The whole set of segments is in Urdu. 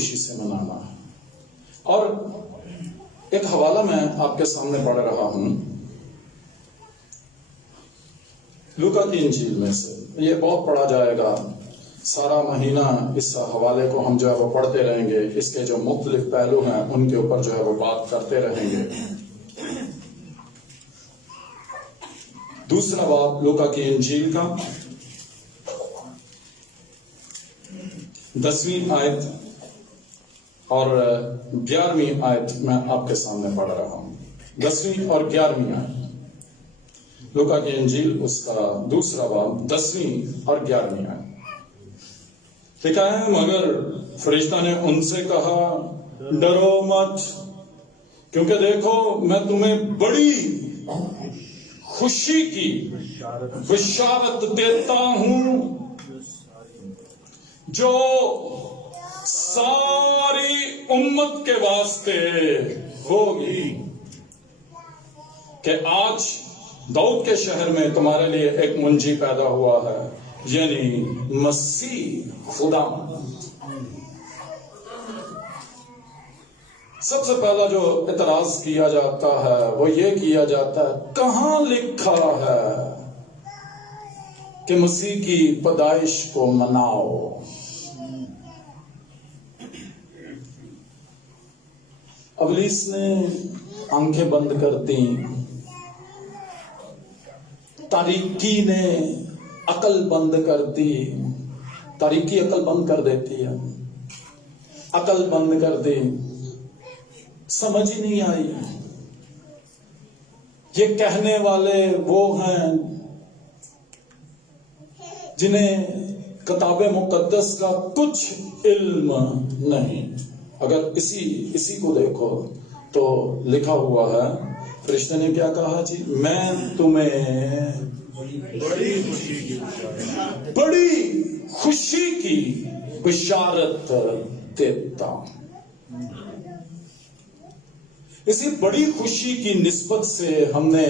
خوشی سے منانا ہے. اور ایک حوالہ میں آپ کے سامنے پڑھ رہا ہوں لوکا کی انجیل میں سے. یہ بہت پڑھا جائے گا، سارا مہینہ اس حوالے کو ہم جو ہے وہ پڑھتے رہیں گے، اس کے جو مختلف پہلو ہیں ان کے اوپر جو ہے وہ بات کرتے رہیں گے. دوسرا باب لوکا کی انجیل کا 10ویں آیت اور 11ویں آیت میں آپ کے سامنے پڑھ رہا ہوں. 10ویں اور 11ویں آیت لوکا کی انجیل اس کا دوسرا باب 10ویں اور 11ویں آیت. لکھا ہے، مگر فرشتہ نے ان سے کہا ڈرو مت، کیونکہ دیکھو میں تمہیں بڑی خوشی کی بشارت دیتا ہوں جو ساری امت کے واسطے ہوگی، کہ آج داؤد کے شہر میں تمہارے لیے ایک منجی پیدا ہوا ہے، یعنی مسیح خدا. سب سے پہلا جو اعتراض کیا جاتا ہے وہ یہ کیا جاتا ہے کہاں لکھا ہے کہ مسیح کی پیدائش کو مناؤ. ابلیس نے آنکھیں بند کر دی، تاریکی نے عقل بند کر دی. تاریکی عقل بند کر دیتی ہے، عقل بند کر دی، سمجھ ہی نہیں آئی. یہ کہنے والے وہ ہیں جنہیں کتاب مقدس کا کچھ علم نہیں. اگر اسی کو دیکھو تو لکھا ہوا ہے، فرشتے نے کیا کہا جی، میں تمہیں بڑی خوشی کی بشارت دیتا ہوں. اسی بڑی خوشی کی نسبت سے ہم نے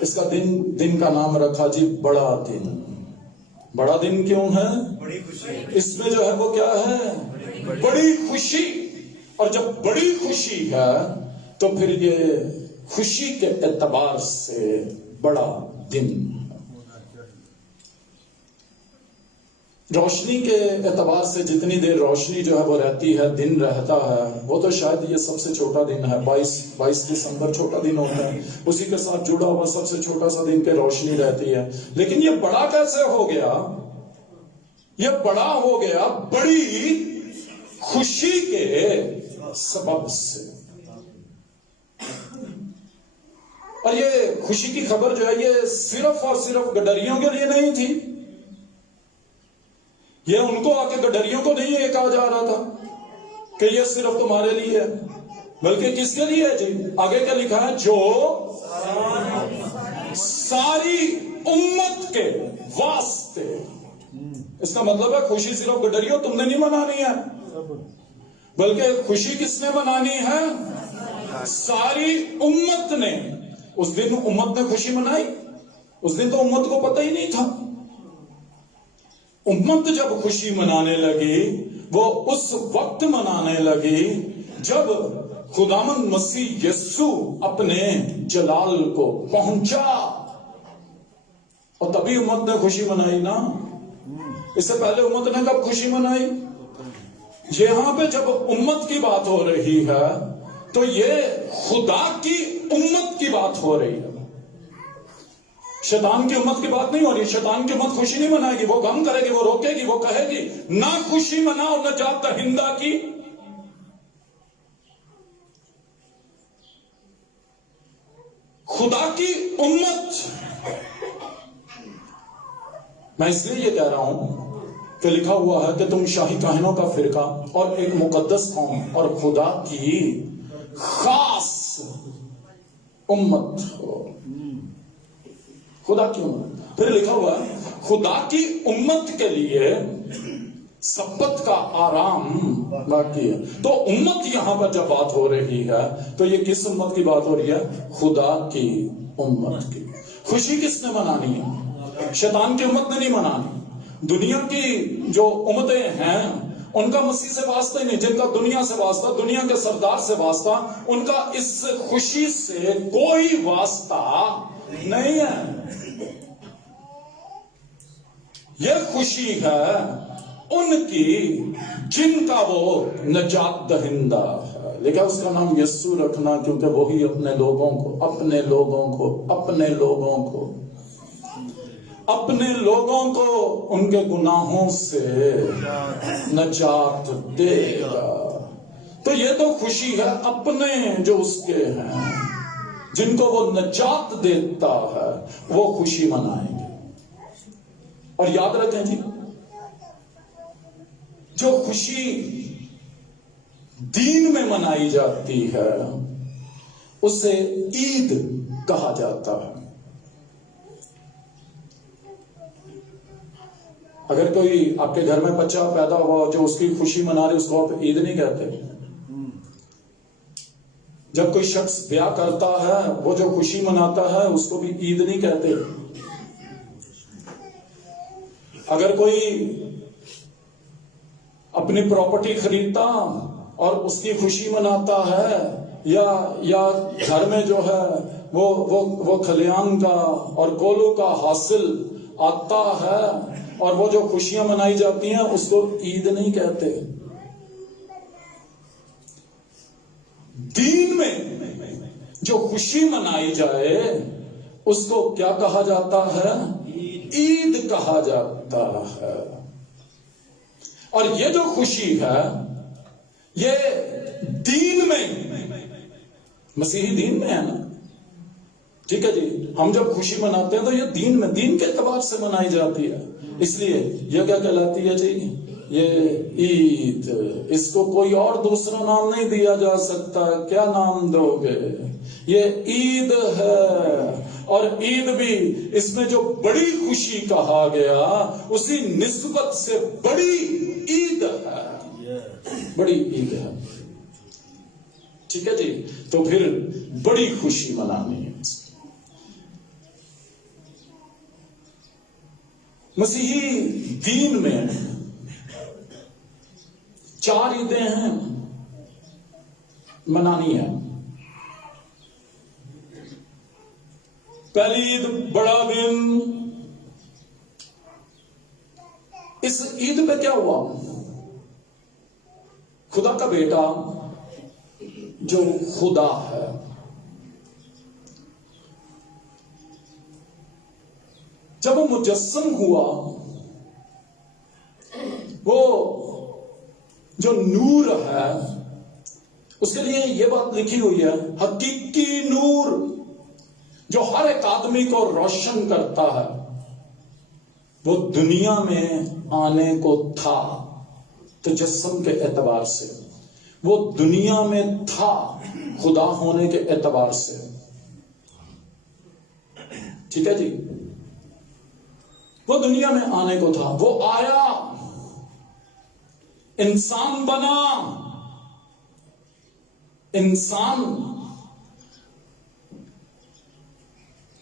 اس کا دن کا نام رکھا جی بڑا دن. بڑا دن کیوں ہے؟ اس میں جو ہے وہ کیا ہے؟ بڑی خوشی. اور جب بڑی خوشی ہے تو پھر یہ خوشی کے اعتبار سے بڑا دن. روشنی کے اعتبار سے جتنی دیر روشنی جو ہے وہ رہتی ہے، دن رہتا ہے، وہ تو شاید یہ سب سے چھوٹا دن ہے. 22 دسمبر چھوٹا دن ہوتا ہے، اسی کے ساتھ جڑا ہوا سب سے چھوٹا سا دن کہ روشنی رہتی ہے. لیکن یہ بڑا کیسے ہو گیا؟ یہ بڑا ہو گیا بڑی خوشی کے سبب سے. اور یہ خوشی کی خبر جو ہے یہ صرف اور صرف گڈریوں کے لیے نہیں تھی. یہ ان کو آ کے گڈریوں کو نہیں یہ کہا جا رہا تھا کہ یہ صرف تمہارے لیے ہے، بلکہ کس کے لیے ہے جی؟ آگے کیا لکھا ہے؟ جو ساری امت کے واسطے. اس کا مطلب ہے خوشی صرف گڈریوں تم نے نہیں منانی ہے، بلکہ خوشی کس نے منانی ہے؟ ساری امت نے. اس دن امت نے خوشی منائی؟ اس دن تو امت کو پتہ ہی نہیں تھا. امت جب خوشی منانے لگی وہ اس وقت منانے لگی جب خداوند مسیح یسوع اپنے جلال کو پہنچا، اور تبھی امت نے خوشی منائی نا. اس سے پہلے امت نے کب خوشی منائی؟ یہاں پہ جب امت کی بات ہو رہی ہے تو یہ خدا کی امت کی بات ہو رہی ہے، شیطان کی امت کی بات نہیں ہو رہی. شیطان کی امت خوشی نہیں منائے گی، وہ غم کرے گی، وہ روکے گی، وہ کہے گی نہ خوشی مناؤ نجات دہندہ کی. خدا کی امت. میں اس لیے یہ کہہ رہا ہوں کہ لکھا ہوا ہے کہ تم شاہی کاہنوں کا فرقہ اور ایک مقدس قوم اور خدا کی خاص امت ہو. خدا کی امت. پھر لکھا ہوا ہے خدا کی امت کے لیے سبت کا آرام باقی ہے. تو امت یہاں پر جب بات ہو رہی ہے تو یہ کس امت کی بات ہو رہی ہے؟ خدا کی امت کی. خوشی کس نے منانی ہے؟ شیطان کی امت نے نہیں منانی. دنیا کی جو امتیں ہیں ان کا مسیح سے واسطہ ہی نہیں. جن کا دنیا سے واسطہ, دنیا کے سردار سے واسطہ, ان کا اس خوشی سے کوئی واسطہ نہیں ہے. یہ خوشی ہے ان کی جن کا وہ نجات دہندہ ہے. لیکن اس کا نام یسوع رکھنا, کیونکہ وہی اپنے لوگوں کو ان کے گناہوں سے نجات دے گا. تو یہ تو خوشی ہے اپنے جو اس کے ہیں, جن کو وہ نجات دیتا ہے, وہ خوشی منائیں گے. اور یاد رکھیں جی, جو خوشی دین میں منائی جاتی ہے اسے عید کہا جاتا ہے. اگر کوئی آپ کے گھر میں بچہ پیدا ہوا جو اس کی خوشی منا رہے, اس کو آپ عید نہیں کہتے. جب کوئی شخص بیاہ کرتا ہے, وہ جو خوشی مناتا ہے اس کو بھی عید نہیں کہتے. اگر کوئی اپنی پراپرٹی خریدتا اور اس کی خوشی مناتا ہے, یا گھر میں جو ہے وہ کھلیان کا اور کولو کا حاصل آتا ہے اور وہ جو خوشیاں منائی جاتی ہیں, اس کو عید نہیں کہتے. دین میں جو خوشی منائی جائے اس کو کیا کہا جاتا ہے؟ عید کہا جاتا ہے. اور یہ جو خوشی ہے یہ دین میں, مسیحی دین میں ہے نا. ٹھیک ہے جی, ہم جب خوشی مناتے ہیں تو یہ دین میں, دین کے اعتبار سے منائی جاتی ہے. اس لیے یہ کیا کہلاتی ہے جی؟ یہ عید. اس کو کوئی اور دوسرا نام نہیں دیا جا سکتا. کیا نام دو گے؟ یہ عید ہے. اور عید بھی اس میں جو بڑی خوشی کہا گیا اسی نسبت سے بڑی عید ہے, بڑی عید ہے. ٹھیک ہے جی, تو پھر بڑی خوشی منانی ہے. مسیحی دین میں 4 عیدیں ہیں منانی ہے. پہلی عید بڑا دن. اس عید پہ کیا ہوا؟ خدا کا بیٹا جو خدا ہے, جب وہ مجسم ہوا, وہ جو نور ہے اس کے لیے یہ بات لکھی ہوئی ہے, حقیقی نور جو ہر ایک آدمی کو روشن کرتا ہے, وہ دنیا میں آنے کو تھا. تجسم کے اعتبار سے وہ دنیا میں تھا, خدا ہونے کے اعتبار سے. ٹھیک ہے جی, وہ دنیا میں آنے کو تھا. وہ آیا, انسان بنا. انسان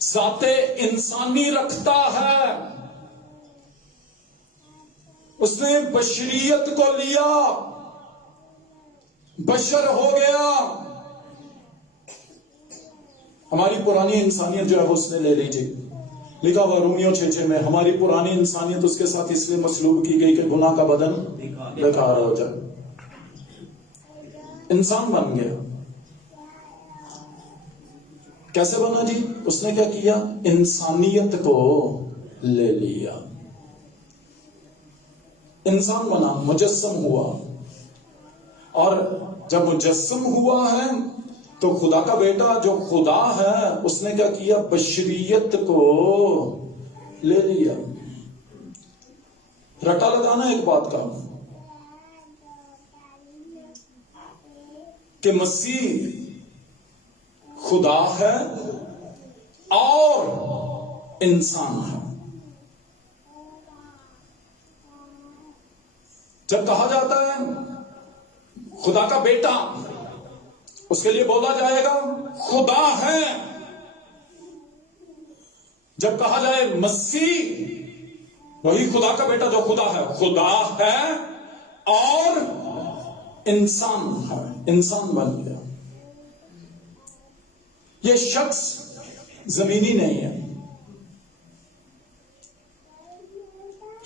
ذات انسانی رکھتا ہے. اس نے بشریت کو لیا, بشر ہو گیا. ہماری پرانی انسانیت جو ہے اس نے لے لیجیے. لکھا ہوا رومیو 6:6 میں, ہماری پرانی انسانیت اس کے ساتھ اس لیے مصلوب کی گئی کہ گناہ کا بدن بیکار ہو جائے. انسان بن گیا. کیسے بنا جی؟ اس نے کیا کیا؟ انسانیت کو لے لیا. انسان بنا, مجسم ہوا. اور جب مجسم ہوا ہے تو خدا کا بیٹا جو خدا ہے اس نے کیا کیا؟ بشریت کو لے لیا. رٹا لگانا ایک بات کا کہ مسیح خدا ہے اور انسان ہے. جب کہا جاتا ہے خدا کا بیٹا, اس کے لیے بولا جائے گا خدا ہے. جب کہا جائے مسیح, وہی خدا کا بیٹا جو خدا ہے اور انسان ہے، انسان بن گیا. یہ شخص زمینی نہیں ہے،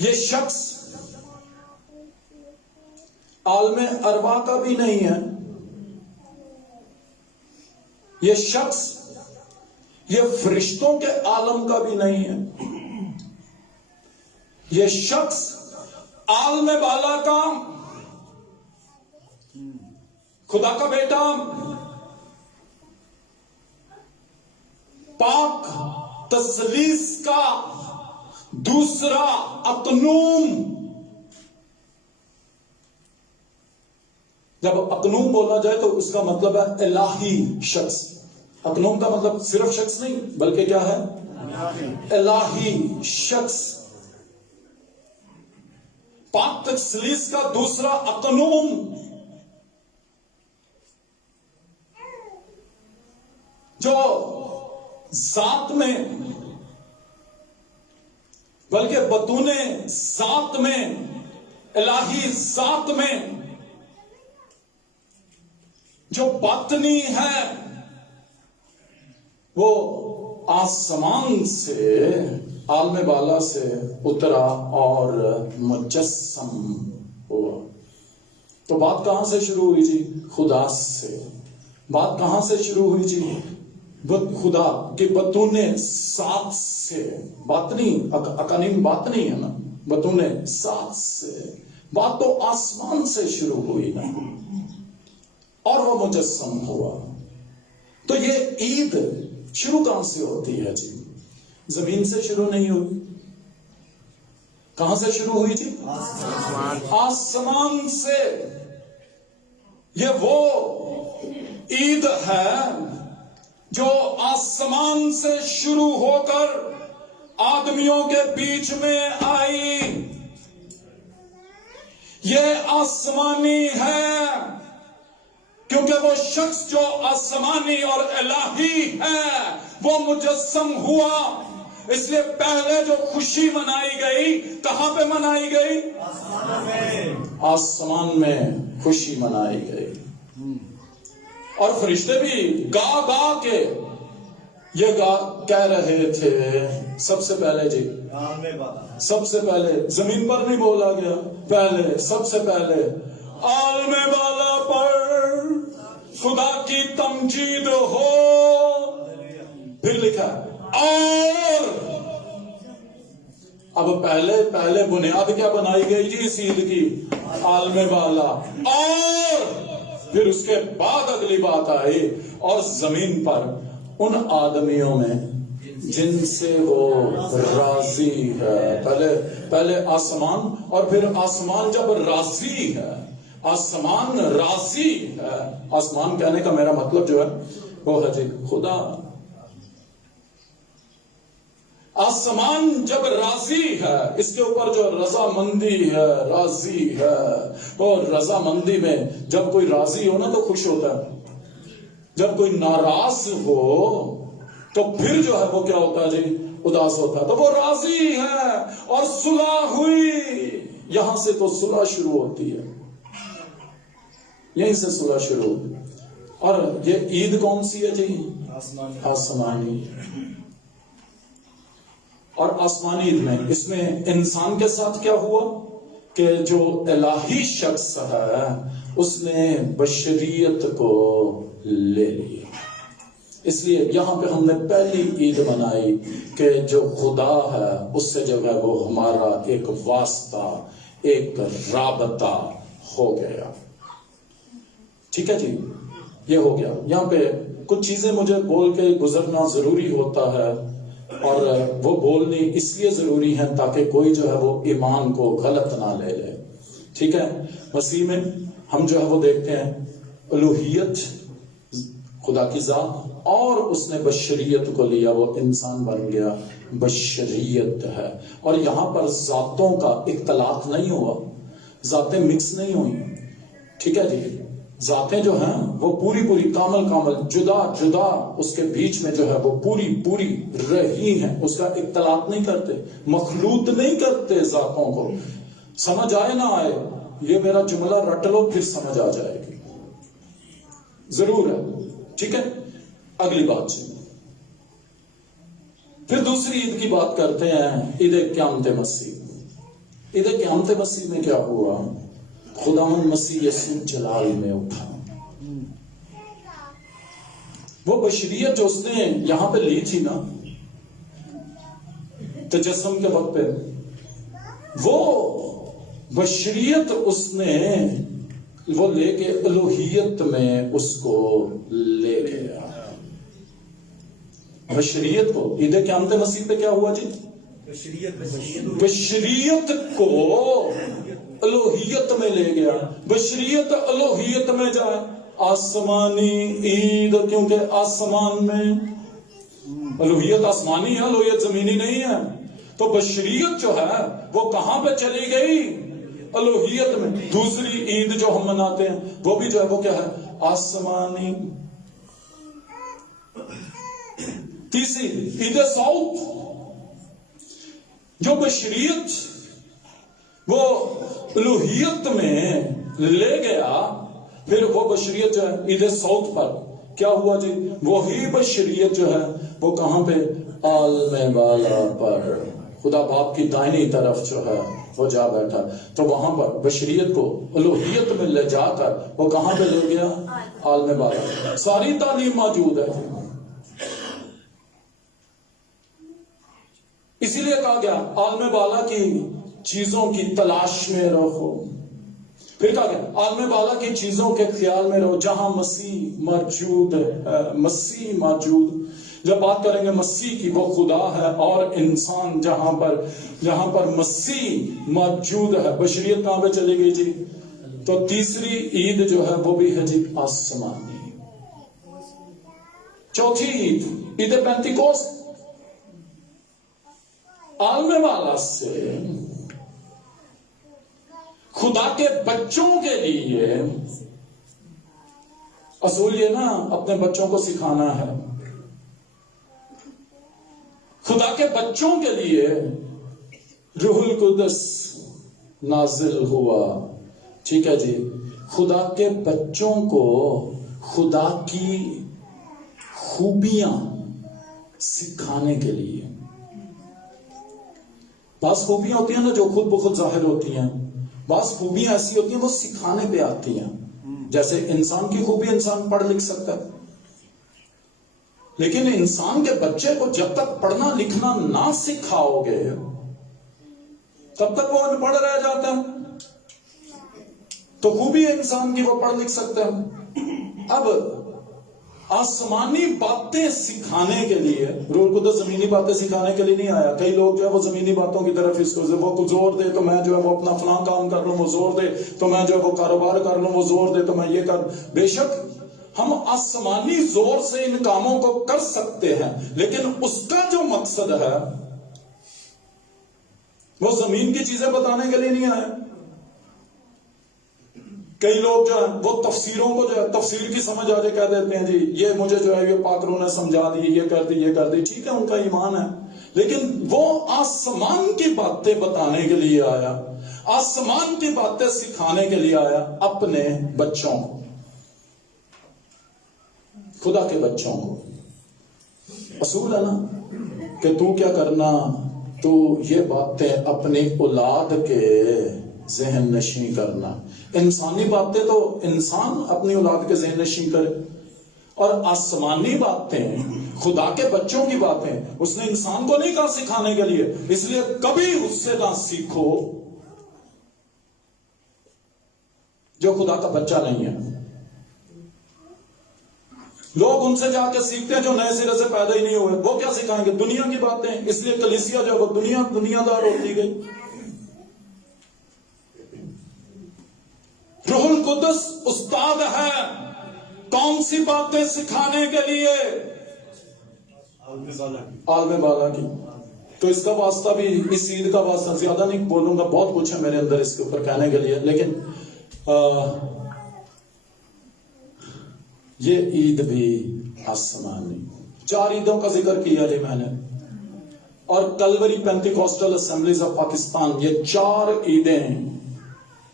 یہ شخص عالم ارواح کا بھی نہیں ہے، یہ شخص یہ فرشتوں کے عالم کا بھی نہیں ہے، یہ شخص عالم بالا کا خدا کا بیٹا پاک تثلیث کا دوسرا اقنوم. جب اقنوم بولا جائے تو اس کا مطلب ہے الہی شخص. اقنوم کا مطلب صرف شخص نہیں بلکہ کیا ہے؟ الہی شخص. پاک تثلیث کا دوسرا اقنوم جو ذات میں بلکہ بطون ذات میں الہی ذات میں جو باطنی ہے وہ آسمان سے عالم بالا سے اترا اور مجسم ہوا. تو بات کہاں سے شروع ہوئی جی؟ خدا سے. بات کہاں سے شروع ہوئی جی؟ خدا کے بطون ذات سے. باطنی اقانیم باطنی ہے نا، بطون ذات سے. بات تو آسمان سے شروع ہوئی نا، اور وہ مجسم ہوا. تو یہ عید شروع کہاں سے ہوتی ہے جی؟ زمین سے شروع نہیں ہوئی. کہاں سے شروع ہوئی جی؟ آسمان سے. یہ وہ عید ہے جو آسمان سے شروع ہو کر آدمیوں کے بیچ میں آئی. یہ آسمانی ہے کیونکہ وہ شخص جو آسمانی اور الہی ہے وہ مجسم ہوا. اس لیے پہلے جو خوشی منائی گئی کہاں پہ منائی گئی؟ آسمان میں خوشی منائی گئی. اور فرشتے بھی گا گا کے یہ کہہ رہے تھے. سب سے پہلے جی، سب سے پہلے زمین پر نہیں بولا گیا، پہلے سب سے پہلے عالم بالا پر خدا کی تمجید ہو. پھر لکھا اور اب پہلے بنیاد کیا بنائی گئی جی اس عید کی؟ عالم بالا. اور پھر اس کے بعد اگلی بات آئی اور زمین پر ان آدمیوں میں جن سے وہ راضی ہے. پہلے آسمان، اور پھر آسمان جب راضی ہے، آسمان راضی ہے. آسمان کہنے کا میرا مطلب جو ہے وہ ہے جی خدا. آسمان جب راضی ہے، اس کے اوپر جو رضامندی ہے، راضی ہے. اور رضامندی میں جب کوئی راضی ہو نا تو خوش ہوتا ہے، جب کوئی ناراض ہو تو پھر جو ہے وہ کیا ہوتا ہے جی؟ اداس ہوتا ہے. تو وہ راضی ہے اور صلح ہوئی. یہاں سے تو صلح شروع ہوتی ہے، یہیں سے صلح شروع ہوتی ہے. اور یہ عید کون سی ہے جی؟ آسمانی. اور آسمانی عید میں اس میں انسان کے ساتھ کیا ہوا کہ جو الہی شخص ہے اس نے بشریت کو لے لیا. اس لیے یہاں پہ ہم نے پہلی عید منائی کہ جو خدا ہے اس سے جو ہے وہ ہمارا ایک واسطہ، ایک رابطہ ہو گیا. ٹھیک ہے جی، یہ ہو گیا. یہاں پہ کچھ چیزیں مجھے بول کے گزرنا ضروری ہوتا ہے، اور وہ بولنی اس لیے ضروری ہے تاکہ کوئی جو ہے وہ ایمان کو غلط نہ لے لے. ٹھیک ہے، مسیح میں ہم جو ہے وہ دیکھتے ہیں الوہیت، خدا کی ذات، اور اس نے بشریت کو لیا، وہ انسان بن گیا. بشریت ہے، اور یہاں پر ذاتوں کا اختلاط نہیں ہوا، ذاتیں مکس نہیں ہوئی. ٹھیک ہے جی، ذاتیں جو ہیں وہ پوری کامل جدا اس کے بیچ میں جو ہے وہ پوری رہی ہیں. اس کا اختلاط نہیں کرتے، مخلوط نہیں کرتے ذاتوں کو. سمجھ آئے نہ آئے، یہ میرا جملہ رٹ لو پھر سمجھ آ جائے گی، ضرور ہے، ٹھیک ہے؟ اگلی بات سنو، پھر دوسری عید کی بات کرتے ہیں، عید قیامت مسیح۔ عید قیامت مسیح میں کیا ہوا؟ خداوند مسیح یسوع جلال میں اٹھا۔ وہ بشریت جو اس نے یہاں پہ لی تھی نا تجسم کے وقت پہ، وہ بشریت اس نے وہ لے کے الوہیت میں اس کو لے گیا۔ بشریت کو عید قیامت مسیح پہ کیا ہوا جی؟ بشریت کو الوہیت میں لے گیا۔ بشریت الوہیت میں جائے، آسمانی عید، کیونکہ آسمان میں الوہیت آسمانی ہے، الوہیت زمینی نہیں ہے، تو بشریت جو ہے وہ کہاں پہ چلی گئی؟ الوہیت میں۔ دوسری عید جو ہم مناتے ہیں وہ بھی جو ہے وہ کیا ہے؟ آسمانی۔ تیسری عید سعود، جو بشریت وہ الوہیت میں لے گیا، پھر وہ بشریت جو ہے عید سعود پر کیا ہوا جی؟ وہی بشریت جو ہے وہ کہاں پہ؟ عالم بالا پر، خدا باپ کی دائنی طرف جو ہے وہ جا بیٹھا، تو وہاں پر بشریت کو الوہیت میں لے جا کر وہ کہاں پہ لے گیا؟ عالم بالا۔ ساری تعلیم موجود ہے، اسی لیے کہا گیا عالم بالا کی چیزوں کی تلاش میں رہو۔ پھر کہا گیا عالم بالا کی چیزوں کے خیال میں رہو جہاں مسیح موجود ہے۔ مسیح موجود، جب بات کریں گے مسیح کی، وہ خدا ہے اور انسان، جہاں پر مسیح موجود ہے۔ بشریت کہاں پہ چلی گئی جی؟ تو تیسری عید جو ہے وہ بھی ہے جی آسمانی۔ چوتھی عید، عید پینتیکوست، عالم والا سے خدا کے بچوں کے لیے، اصول یہ نا اپنے بچوں کو سکھانا ہے، خدا کے بچوں کے لیے روح القدس نازل ہوا، ٹھیک ہے جی؟ خدا کے بچوں کو خدا کی خوبیاں سکھانے کے لیے۔ بعض خوبیاں ہوتی ہیں نا جو خود بخود ظاہر ہوتی ہیں، بعض خوبیاں ایسی ہوتی ہیں وہ سکھانے پہ آتی ہیں۔ جیسے انسان کی خوبی انسان پڑھ لکھ سکتا ہے، لیکن انسان کے بچے کو جب تک پڑھنا لکھنا نہ سکھاؤ گے تب تک وہ ان پڑھ رہ جاتا ہے۔ تو خوبی انسان کی وہ پڑھ لکھ سکتا ہے۔ اب آسمانی باتیں سکھانے کے لیے روح القدس زمینی باتیں سکھانے کے لیے نہیں آیا۔ کئی لوگ جو ہے وہ زمینی باتوں کی طرف اس کو وہ زور دے تو میں جو ہے وہ اپنا فلاں کام کر لوں، وہ زور دے تو میں جو ہے وہ کاروبار کر لوں، وہ زور دے تو میں یہ کر۔ بے شک ہم آسمانی زور سے ان کاموں کو کر سکتے ہیں، لیکن اس کا جو مقصد ہے وہ زمین کی چیزیں بتانے کے لیے نہیں آیا۔ کئی لوگ جو ہے وہ تفسیروں کو جو ہے تفسیر کی سمجھ آ جائے کہہ دیتے ہیں جی یہ مجھے جو ہے یہ پاک روح نے سمجھا دی، یہ کر دی، یہ کر دی، ٹھیک ہے ان کا ایمان ہے، لیکن وہ آسمان کی باتیں بتانے کے لیے آیا، آسمان کی باتیں سکھانے کے لیے آیا اپنے بچوں کو، خدا کے بچوں کو۔ اصول ہے نا کہ تو کیا کرنا، تو یہ باتیں اپنی اولاد کے ذہن نشین کرنا۔ انسانی باتیں تو انسان اپنی اولاد کے ذہن نشین کرے، اور آسمانی باتیں خدا کے بچوں کی باتیں اس نے انسان کو نہیں کہا سکھانے کے لیے، اس لیے کبھی اس سے نہ سیکھو جو خدا کا بچہ نہیں ہے۔ لوگ ان سے جا کے سیکھتے ہیں جو نئے سرے سے پیدا ہی نہیں ہوئے، وہ کیا سکھائیں گے؟ دنیا کی باتیں۔ اس لیے کلیسیا جو ہے وہ دنیا دار ہوتی گئی۔ روح القدس استاد ہے کون سی باتیں سکھانے کے لیے؟ عالم بالا کی۔ تو اس کا واسطہ بھی، اس عید کا واسطہ زیادہ نہیں بولوں گا، بہت کچھ ہے میرے اندر اس کے اوپر کہنے کے لیے، لیکن یہ عید بھی آسمانی۔ 4 عیدوں کا ذکر کیا جی میں نے، اور کلوری پینٹیکوسٹل اسمبلیز آف پاکستان، یہ 4 عیدیں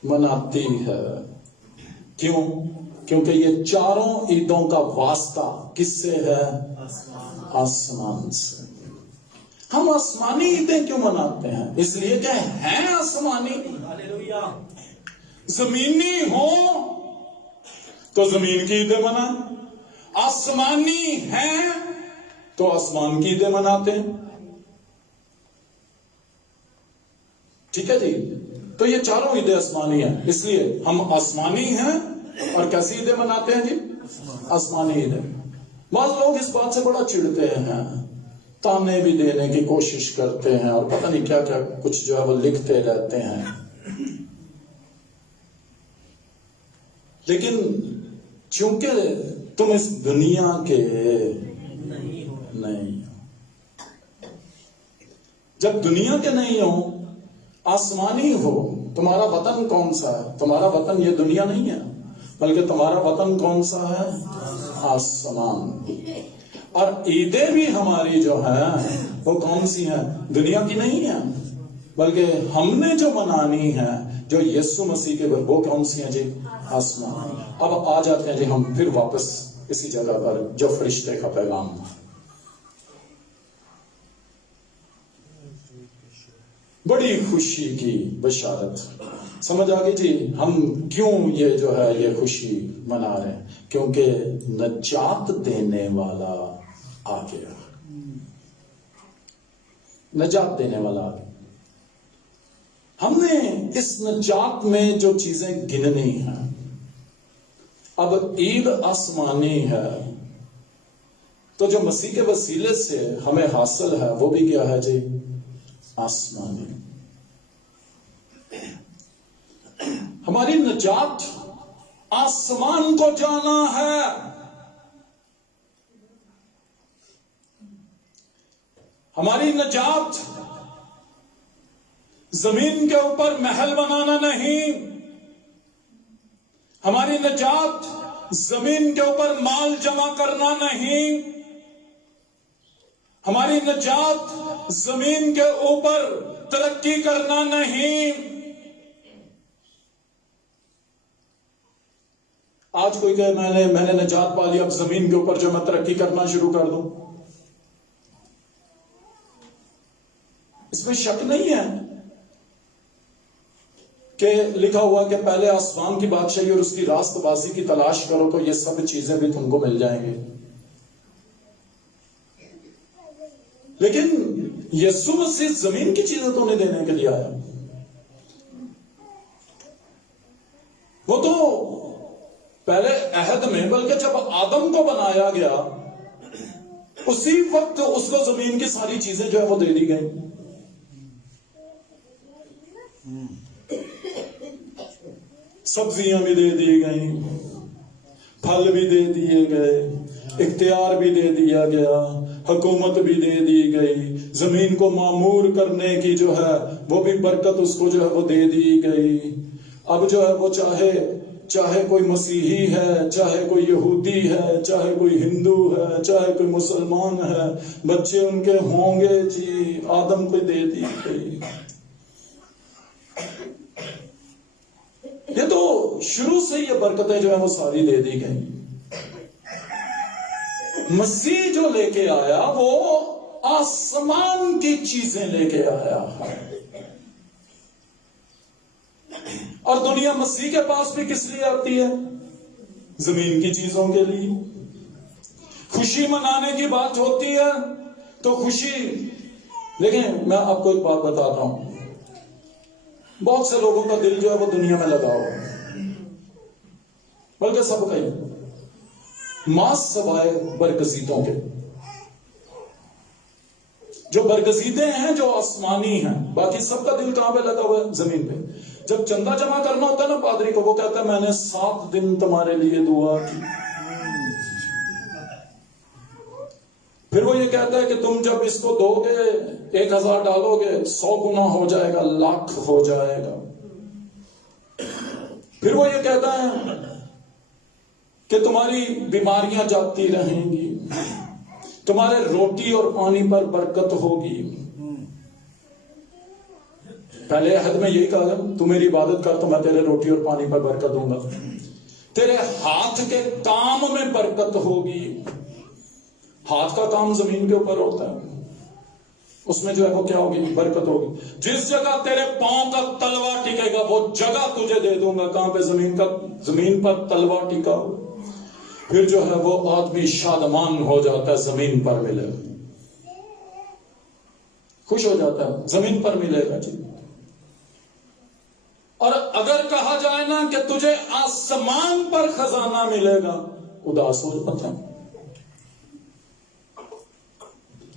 مناتی ہے. کیوں؟ کیونکہ یہ چاروں عیدوں کا واسطہ کس سے ہے؟ آسمان سے. ہم آسمانی عیدیں کیوں مناتے ہیں؟ اس لیے کہ ہیں آسمانی. زمینی ہو تو زمین کی عیدیں منائیں، آسمانی ہیں تو آسمان کی عیدیں مناتے ہیں. ٹھیک ہے جی. تو یہ چاروں عیدیں آسمانی ہیں، اس لیے ہم آسمانی ہیں اور کیسی عیدیں مناتے ہیں جی؟ آسمانی عیدیں. بعض لوگ اس بات سے بڑا چڑھتے ہیں، تانے بھی دینے کی کوشش کرتے ہیں اور پتہ نہیں کیا کیا کچھ جو ہے وہ لکھتے رہتے ہیں. لیکن چونکہ تم اس دنیا کے نہیں ہو، جب دنیا کے نہیں ہو، آسمانی ہو. تمہارا وطن کون سا ہے؟ تمہارا وطن یہ دنیا نہیں ہے، بلکہ تمہارا وطن کون سا ہے؟ آسمان. اور عیدیں بھی ہماری جو ہیں وہ کون سی ہیں؟ دنیا کی نہیں ہیں، بلکہ ہم نے جو منانی ہے جو یسوع مسیح کے وہ کون سی ہیں جی؟ آسمان. اب آ جاتے ہیں جی ہم پھر واپس اسی جگہ پر جو فرشتے کا پیغام تھا. بڑی خوشی کی بشارت. سمجھ آ گئی جی ہم کیوں یہ جو ہے یہ خوشی منا رہے ہیں؟ کیونکہ نجات دینے والا آ گیا. نجات دینے والا آ گیا. ہم نے اس نجات میں جو چیزیں گننی ہیں، اب عید آسمانی ہے تو جو مسیح کے وسیلے سے ہمیں حاصل ہے وہ بھی کیا ہے جی؟ آسمانی. ہماری نجات آسمان کو جانا ہے. ہماری نجات زمین کے اوپر محل بنانا نہیں. ہماری نجات زمین کے اوپر مال جمع کرنا نہیں. ہماری نجات زمین کے اوپر ترقی کرنا نہیں. آج کوئی کہے میں نے نجات پا لی، اب زمین کے اوپر جو میں ترقی کرنا شروع کر دوں. اس میں شک نہیں ہے کہ لکھا ہوا کہ پہلے آسمان کی بادشاہی اور اس کی راست بازی کی تلاش کرو تو یہ سب چیزیں بھی تم کو مل جائیں گے. لیکن یسوع مسیح زمین کی چیزیں تو نہیں دینے کے لیے آیا. وہ تو پہلے عہد میں، بلکہ جب آدم کو بنایا گیا اسی وقت اس کو زمین کی ساری چیزیں جو ہے وہ دے دی گئی. سبزیاں بھی دے دی گئیں، پھل بھی دے دیے گئے، اختیار بھی دے دیا گیا، حکومت بھی دے دی گئی، زمین کو معمور کرنے کی جو ہے وہ بھی برکت اس کو جو ہے وہ دے دی گئی. اب جو ہے وہ چاہے کوئی مسیحی ہے، چاہے کوئی یہودی ہے، چاہے کوئی ہندو ہے، چاہے کوئی مسلمان ہے، بچے ان کے ہوں گے جی. آدم کو دے دی گئی. یہ تو شروع سے یہ برکتیں جو ہے وہ ساری دے دی گئی. مسیح جو لے کے آیا وہ آسمان کی چیزیں لے کے آیا ہے. اور دنیا مسیح کے پاس بھی کس لیے آتی ہے؟ زمین کی چیزوں کے لیے. خوشی منانے کی بات ہوتی ہے تو خوشی، دیکھیں میں آپ کو ایک بات بتاتا ہوں، بہت سے لوگوں کا دل جو ہے وہ دنیا میں لگا ہوا ہے، بلکہ سب کا ہی، ماس سوائے برگزیدوں کے. جو برگزیدے ہیں جو آسمانی ہیں، باقی سب کا دل کہاں پہ لگا ہوا ہے؟ زمین پہ. جب چندہ جمع کرنا ہوتا ہے نا پادری کو، وہ کہتا ہے میں نے 7 دن تمہارے لیے دعا کی. پھر وہ یہ کہتا ہے کہ تم جب اس کو دو گے 1000 ڈالو گے 100 گنا ہو جائے گا، 1,00,000 ہو جائے گا. پھر وہ یہ کہتا ہے کہ تمہاری بیماریاں جاتی رہیں گی، تمہارے روٹی اور پانی پر برکت ہوگی. پہلے عہد میں یہی کہا تو میری عبادت کر تو میں تیرے روٹی اور پانی پر برکت دوں گا، تیرے ہاتھ کے کام میں برکت ہوگی. ہاتھ کا کام زمین کے اوپر ہوتا ہے، اس میں جو ہے وہ کیا ہوگی؟ برکت ہوگی. جس جگہ تیرے پاؤں کا تلوا ٹکے گا وہ جگہ تجھے دے دوں گا. کہاں پہ؟ زمین پر تلوا ٹکا ہو. پھر جو ہے وہ آدمی شادمان ہو جاتا ہے، زمین پر ملے، خوش ہو جاتا ہے، زمین پر ملے گا. جی. اور اگر کہا جائے نا کہ تجھے آسمان پر خزانہ ملے گا، اداس ہو جاتا ہے.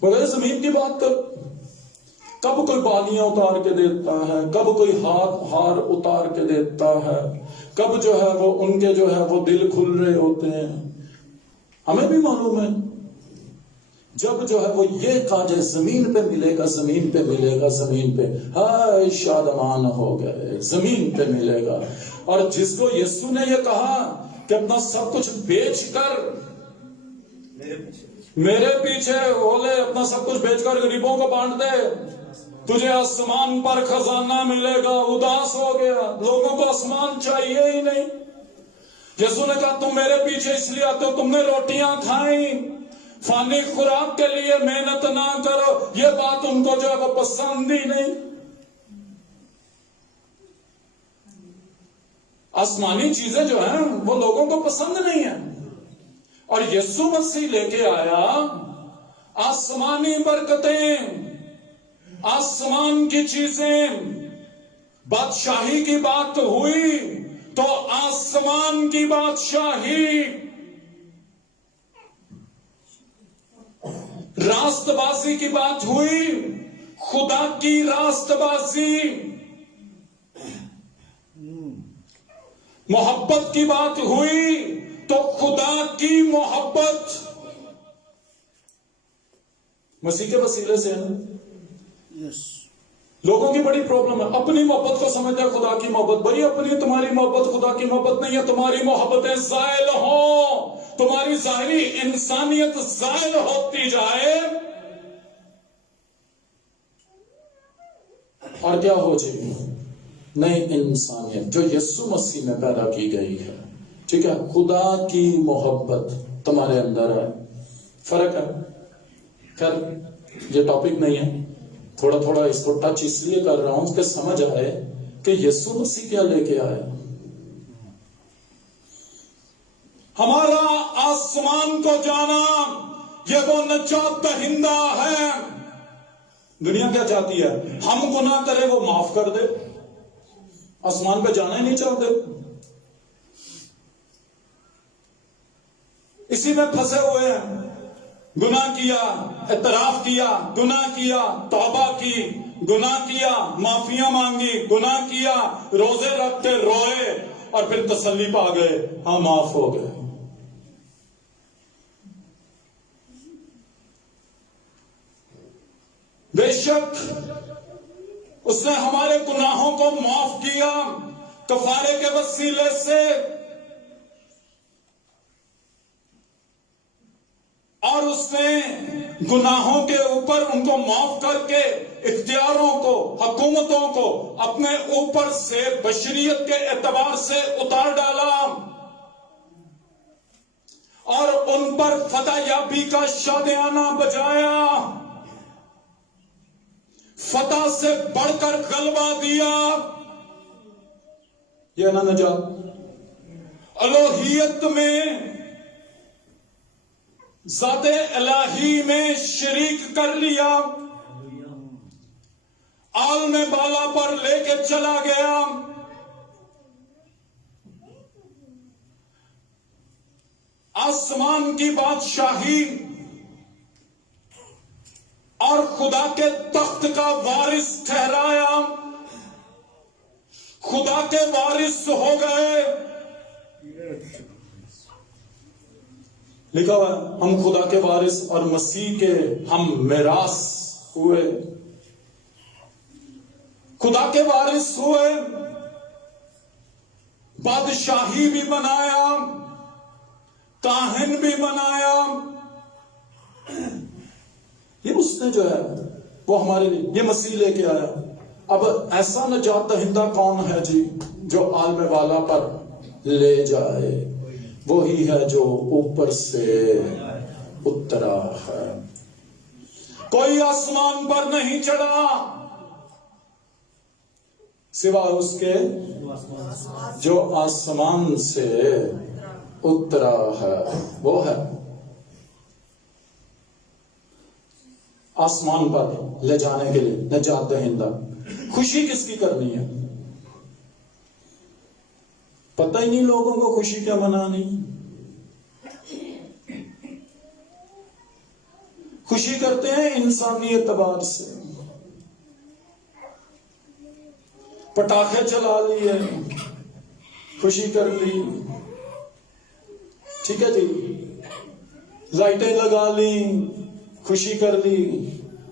مگر زمین کی بات کر، کب کوئی بالیاں اتار کے دیتا ہے، کب کوئی ہار اتار کے دیتا ہے، کب جو ہے وہ ان کے جو ہے وہ دل کھل رہے ہوتے ہیں. ہمیں بھی معلوم ہے جب جو ہے وہ یہ کہا جائے زمین پہ ملے گا، زمین پہ ملے گا، زمین پہ ہائے شادمان ہو گئے، زمین پہ ملے گا. اور جس کو یسوع نے یہ کہا کہ اپنا سب کچھ بیچ کر میرے پیچھے ہو لے، اپنا سب کچھ بیچ کر غریبوں کو بانٹ دے، تجھے آسمان پر خزانہ ملے گا. اداس ہو گیا، لوگوں کو آسمان چاہیے ہی نہیں. یسوع نے کہا تم میرے پیچھے اس لیے آتے ہو، تم نے روٹیاں کھائیں، فانی خوراک کے لیے محنت نہ کرو. یہ بات ان کو جو ہے وہ پسند ہی نہیں. آسمانی چیزیں جو ہیں وہ لوگوں کو پسند نہیں ہیں. اور یسوع مسیح لے کے آیا آسمانی برکتیں، آسمان کی چیزیں. بادشاہی کی بات ہوئی تو آسمان کی بادشاہی، راست بازی کی بات ہوئی، خدا کی راست بازی، محبت کی بات ہوئی تو خدا کی محبت. مسیح کے وسیلے سے ہے نا. لوگوں کی بڑی پرابلم ہے، اپنی محبت کو سمجھتے ہیں خدا کی محبت. بھائی اپنی تمہاری محبت خدا کی محبت نہیں ہے. تمہاری محبتیں زائل ہوں، تمہاری ظاہری انسانیت زائل ہوتی جائے اور کیا ہو جائے؟ نئی انسانیت جو یسوع مسیح میں پیدا کی گئی ہے. ٹھیک ہے، خدا کی محبت تمہارے اندر ہے. فرق ہے. خیر یہ ٹاپک نہیں ہے، تھوڑا تھوڑا اس کو ٹچ اس لیے کر رہا ہوں کہ سمجھ آئے کہ یسوع مسیح کیا لے کے آیا. ہمارا آسمان کو جانا یہ وہ نجات دہندہ ہے. دنیا کیا چاہتی ہے؟ ہم گناہ کرے وہ معاف کر دے. آسمان پہ جانا ہی نہیں چاہتے، اسی میں پھنسے ہوئے ہیں. گناہ کیا، اعتراف کیا، گناہ کیا، توبہ کی، گناہ کیا، معافیاں مانگی، گناہ کیا، روزے رکھ کے روئے اور پھر تسلی پا گئے، ہاں معاف ہو گئے. بے شک اس نے ہمارے گناہوں کو معاف کیا کفارے کے وسیلے سے، اور اس نے گناہوں کے اوپر ان کو معاف کر کے اختیاروں کو، حکومتوں کو اپنے اوپر سے بشریت کے اعتبار سے اتار ڈالا اور ان پر فتح یابی کا شادیانہ بجایا. فتح سے بڑھ کر غلبہ دیا. یہ نا نجات الوہیت میں، ذات الہی میں شریک کر لیا، عالم بالا پر لے کے چلا گیا. آسمان کی بادشاہی اور خدا کے تخت کا وارث ٹھہرایا. خدا کے وارث ہو گئے. لکھا ہوا ہے ہم خدا کے وارث اور مسیح کے ہم میراث ہوئے. خدا کے وارث ہوئے، بادشاہی بھی بنایا، کاہن بھی بنایا. یہ اس نے جو ہے وہ ہمارے لیے، یہ مسیح لے کے آیا. اب ایسا نجات دہندہ کون ہے جی جو عالم والا پر لے جائے؟ وہی ہے جو اوپر سے اترا ہے. کوئی آسمان پر نہیں چڑھا سوائے اس کے جو آسمان سے اترا ہے. وہ ہے آسمان پر لے جانے کے لیے نجات دہندہ. خوشی کس کی کرنی ہے؟ پتہ ہی نہیں لوگوں کو خوشی کیا منانی. خوشی کرتے ہیں انسانی اعتبار سے، پٹاخے چلا لیے، خوشی کر لی، ٹھیک ہے جی، لائٹیں لگا لی، خوشی کر لی.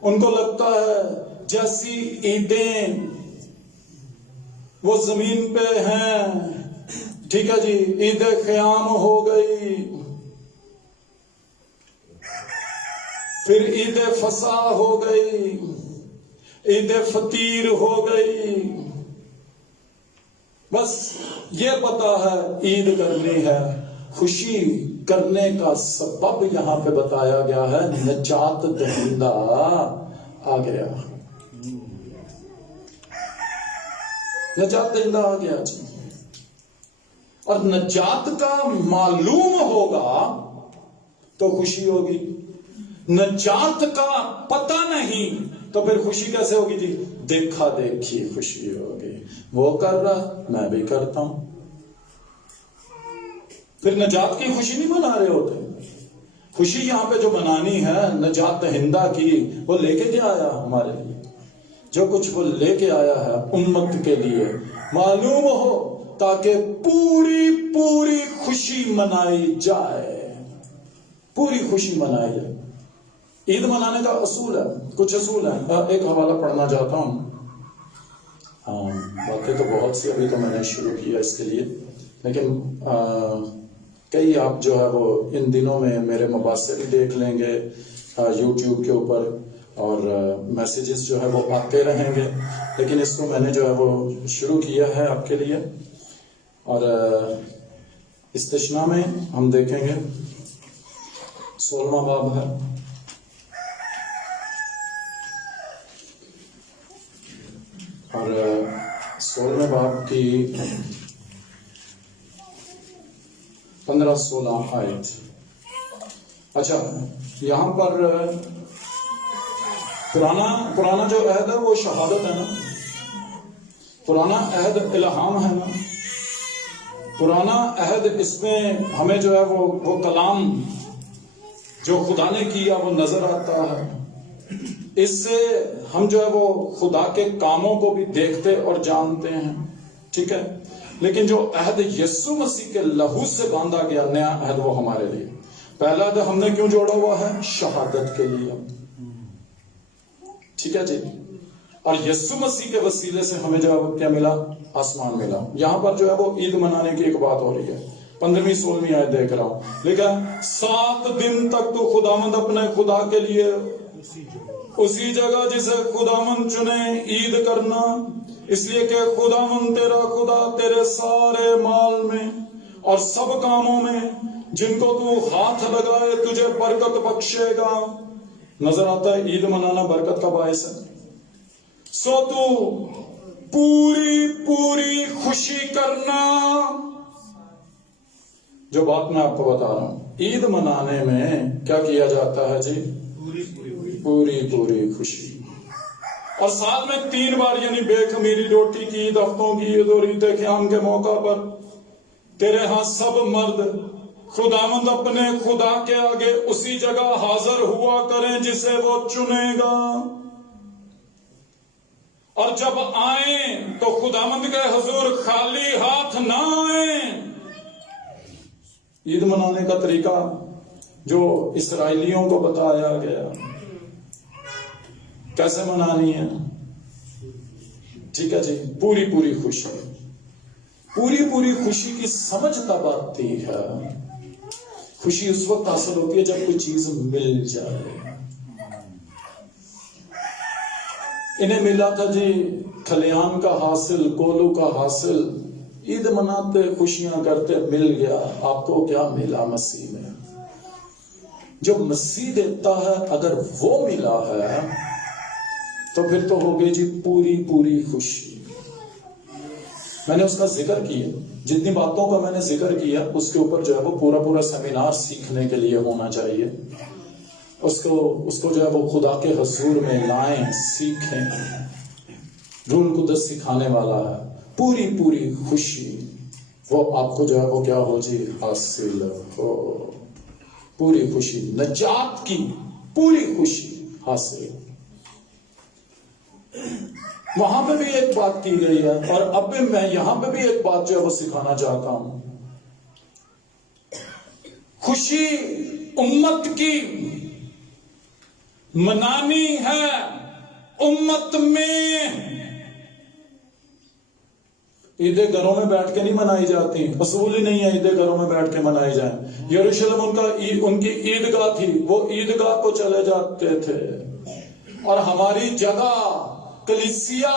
ان کو لگتا ہے جیسی عیدیں وہ زمین پہ ہیں، ٹھیک ہے جی، عید قیام ہو گئی، پھر عید فصح ہو گئی، عید فطیر ہو گئی. بس یہ پتا ہے عید کرنی ہے. خوشی کرنے کا سبب یہاں پہ بتایا گیا ہے، نجات دہندہ آ گیا. نجات دہندہ آ گیا جی. اور نجات کا معلوم ہوگا تو خوشی ہوگی. نجات کا پتہ نہیں تو پھر خوشی کیسے ہوگی جی؟ دیکھا دیکھی خوشی ہوگی. وہ کر رہا میں بھی کرتا ہوں. پھر نجات کی خوشی نہیں منا رہے ہوتے. خوشی یہاں پہ جو منانی ہے نجات دہندہ کی، وہ لے کے کیا آیا ہمارے لیے؟ جو کچھ وہ لے کے آیا ہے امت کے لیے معلوم ہو، تاکہ پوری پوری خوشی منائی جائے. پوری خوشی منائی جائے. عید منانے کا اصول ہے، کچھ اصول ہیں. ایک حوالہ پڑھنا چاہتا ہوں. باقی تو بہت سی ابھی تو میں نے شروع کیا اس کے لیے، لیکن کئی آپ جو ہے وہ ان دنوں میں میرے مباحثے بھی دیکھ لیں گے یوٹیوب کے اوپر، اور میسیجز جو ہے وہ آتے رہیں گے. لیکن اس کو میں نے جو ہے وہ شروع کیا ہے آپ کے لیے. اور استثناء میں ہم دیکھیں گے 16واں باب ہے، اور 16ویں باب کی 15-16 آیت. اچھا، یہاں پر پرانا جو عہد ہے وہ شہادت ہے نا، پرانا عہد الہام ہے نا، پرانا عہد اس میں ہمیں جو ہے وہ کلام جو خدا نے کیا وہ نظر آتا ہے. اس سے ہم جو ہے وہ خدا کے کاموں کو بھی دیکھتے اور جانتے ہیں، ٹھیک ہے. لیکن جو عہد یسوع مسیح کے لہو سے باندھا گیا نیا عہد، وہ ہمارے لیے پہلا عہد ہم نے کیوں جوڑا ہوا ہے؟ شہادت کے لیے، ٹھیک ہے جی. اور یسوع مسیح کے وسیلے سے ہمیں جو ہے وہ کیا ملا؟ آسمان ملا. یہاں پر جو ہے وہ عید منانے کی ایک بات ہو رہی ہے. 15ویں-16ویں آیت دیکھ رہا ہوں، لیکن 7 دن تک تو خداوند اپنے خدا کے لیے اسی جگہ جسے خداوند چنے عید کرنا، اس لیے کہ خداوند تیرا خدا تیرے سارے مال میں اور سب کاموں میں جن کو تو ہاتھ لگائے تجھے برکت بخشے گا. نظر آتا ہے عید منانا برکت کا باعث ہے. سو تو پوری پوری خوشی کرنا. جو بات میں آپ کو بتا رہا ہوں، عید منانے میں کیا کیا جاتا ہے جی؟ پوری پوری خوشی. اور سال میں 3 بار، یعنی بے خمیری روٹی کی عید، ہفتوں کی عید اور عید قیام کے موقع پر تیرے ہاں سب مرد خداوند اپنے خدا کے آگے اسی جگہ حاضر ہوا کریں جسے وہ چنے گا. اور جب آئیں تو خداوند کے حضور خالی ہاتھ نہ آئیں. عید منانے کا طریقہ جو اسرائیلیوں کو بتایا گیا کیسے منانی ہے، ٹھیک ہے جی. پوری پوری خوشی، پوری پوری خوشی کی سمجھ تب آتی ہے. خوشی اس وقت حاصل ہوتی ہے جب کوئی چیز مل جائے. انہیں ملا تھا جی کھلیان کا حاصل، کولو کا حاصل، عید مناتے خوشیاں کرتے، مل گیا۔ آپ کو کیا ملا مسیح میں؟ جو مسیح دیتا ہے اگر وہ ملا ہے تو پھر تو ہوگی جی پوری پوری خوشی۔ میں نے اس کا ذکر کیا، جتنی باتوں کا میں نے ذکر کیا اس کے اوپر جو ہے وہ پورا سیمینار سیکھنے کے لیے ہونا چاہیے۔ اس کو جو ہے وہ خدا کے حضور میں لائیں، سیکھیں۔ روح القدس سکھانے والا ہے۔ پوری پوری خوشی وہ آپ کو جو ہے وہ کیا ہو جی حاصل ہو، پوری خوشی، نجات کی پوری خوشی حاصل۔ وہاں پہ بھی ایک بات کی گئی ہے اور اب بھی میں یہاں پہ بھی ایک بات جو ہے وہ سکھانا چاہتا ہوں۔ خوشی امت کی منانی ہے، امت میں عیدیں گھروں میں بیٹھ کے نہیں منائی جاتی، اصول ہی نہیں ہے عیدیں گھروں میں بیٹھ کے منائی جائیں۔ یروشلم ان کی عیدگاہ تھی، وہ عیدگاہ کو چلے جاتے تھے، اور ہماری جگہ کلیسیا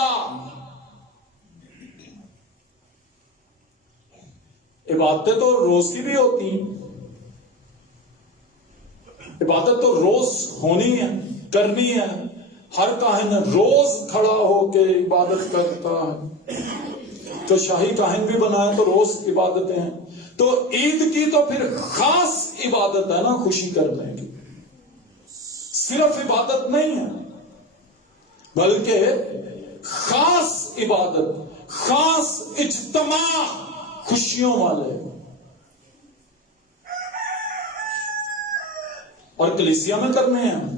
عبادتیں تو روز کی بھی ہوتی ہیں، عبادت تو روز ہونی ہے، کرنی ہے۔ ہر کاہن روز کھڑا ہو کے عبادت کرتا ہے، تو شاہی کاہن بھی بنایا تو روز عبادتیں ہیں۔ تو عید کی تو پھر خاص عبادت ہے نا، خوشی کرنے کی، صرف عبادت نہیں ہے بلکہ خاص عبادت، خاص اجتماع خوشیوں والے۔ اور کلیسیا میں کرنے ہیں۔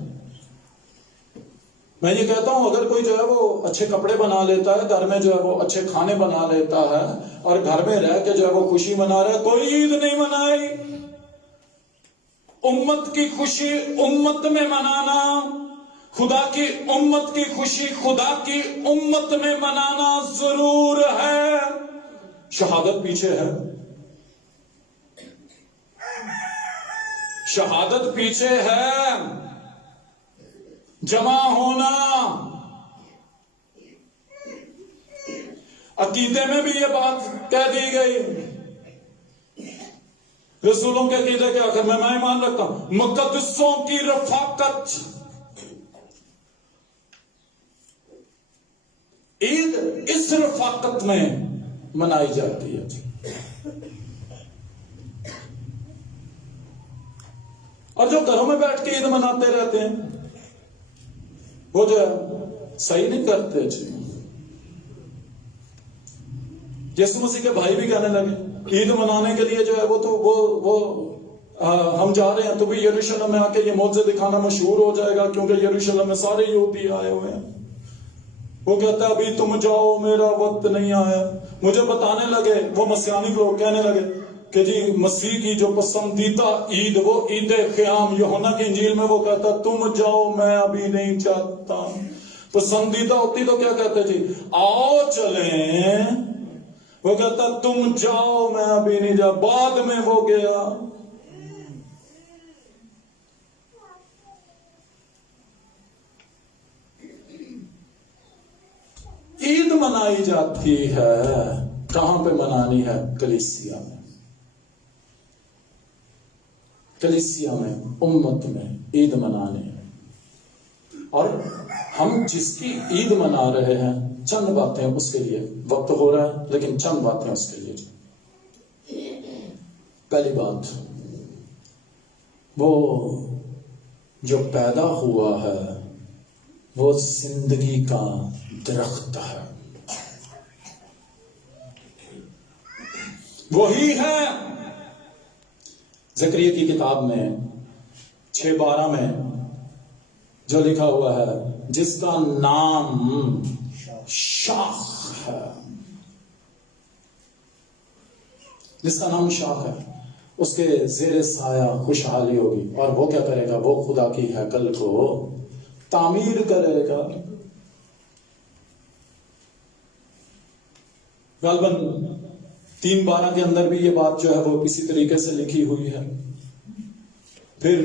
میں یہ کہتا ہوں اگر کوئی جو ہے وہ اچھے کپڑے بنا لیتا ہے، گھر میں جو ہے وہ اچھے کھانے بنا لیتا ہے اور گھر میں رہ کے جو ہے وہ خوشی منا رہا ہے، کوئی عید نہیں منائی۔ امت کی خوشی امت میں منانا، خدا کی امت کی خوشی خدا کی امت میں منانا ضرور ہے۔ شہادت پیچھے ہے، شہادت پیچھے ہے، جمع ہونا۔ عقیدے میں بھی یہ بات کہہ دی گئی، رسولوں کے عقیدے کے آخر میں ایمان رکھتا ہوں، مقدسوں کی رفاقت۔ عید اس رفاقت میں منائی جاتی ہے۔ اور جو گھروں میں بیٹھ کے عید مناتے رہتے ہیں وہ جو ہے صحیح نہیں کرتے جی۔ یسوع مسیح کے بھائی بھی کہنے لگے عید منانے کے لیے جو ہے وہ ہم جا رہے ہیں، تو بھی یروشلم میں آ کے یہ معجزے دکھانا مشہور ہو جائے گا، کیونکہ یروشلم میں سارے یہودی آئے ہوئے ہیں۔ وہ کہتا ہے ابھی تم جاؤ، میرا وقت نہیں آیا۔ مجھے بتانے لگے وہ مسیحانک لوگ، کہنے لگے کہ جی مسیح کی جو پسندیدہ عید وہ عید قیام، یوحنا کی انجیل میں وہ کہتا تم جاؤ میں ابھی نہیں چاہتا۔ پسندیدہ ہوتی تو کیا کہتے جی آؤ چلیں، وہ کہتا تم جاؤ میں ابھی نہیں جا، بعد میں وہ گیا۔ عید منائی جاتی ہے، کہاں پہ منانی ہے؟ کلیسیا میں، کلیسیا میں، امت میں عید منانے ہیں۔ اور ہم جس کی عید منا رہے ہیں، چند باتیں اس کے لیے، وقت ہو رہا ہے لیکن چند باتیں اس کے لیے۔ پہلی بات، وہ جو پیدا ہوا ہے وہ زندگی کا درخت ہے، وہی ہے۔ زکریا کی کتاب میں 6:12 میں جو لکھا ہوا ہے، جس کا نام شاخ ہے، جس کا نام شاخ ہے، اس کے زیر سایہ خوشحالی ہوگی۔ اور وہ کیا کرے گا؟ وہ خدا کی ہیکل کو تعمیر کرے گا۔ غالباً 3:12 کے اندر بھی یہ بات جو ہے وہ اسی طریقے سے لکھی ہوئی ہے۔ پھر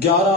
11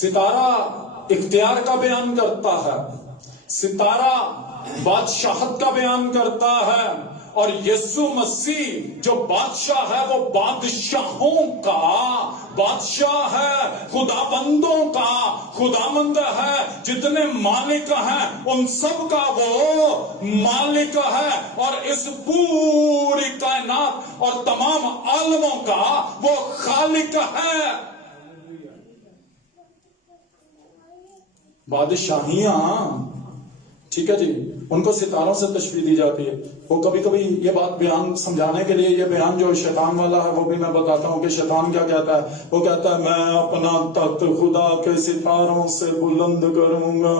ستارہ اختیار کا بیان کرتا ہے، ستارہ بادشاہت کا بیان کرتا ہے، اور یسوع مسیح جو بادشاہ ہے وہ بادشاہوں کا بادشاہ ہے، خدا بندوں کا خداوند ہے، جتنے مالک ہیں ان سب کا وہ مالک ہے، اور اس پوری کائنات اور تمام عالموں کا وہ خالق ہے۔ بادشاہیاں، ٹھیک ہے جی، ان کو ستاروں سے تشبیہ دی جاتی ہے۔ وہ کبھی کبھی یہ بات بیان سمجھانے کے لیے، یہ بیان جو شیطان والا ہے وہ بھی میں بتاتا ہوں کہ شیطان کیا کہتا ہے۔ وہ کہتا ہے میں اپنا تخت خدا کے ستاروں سے بلند کروں گا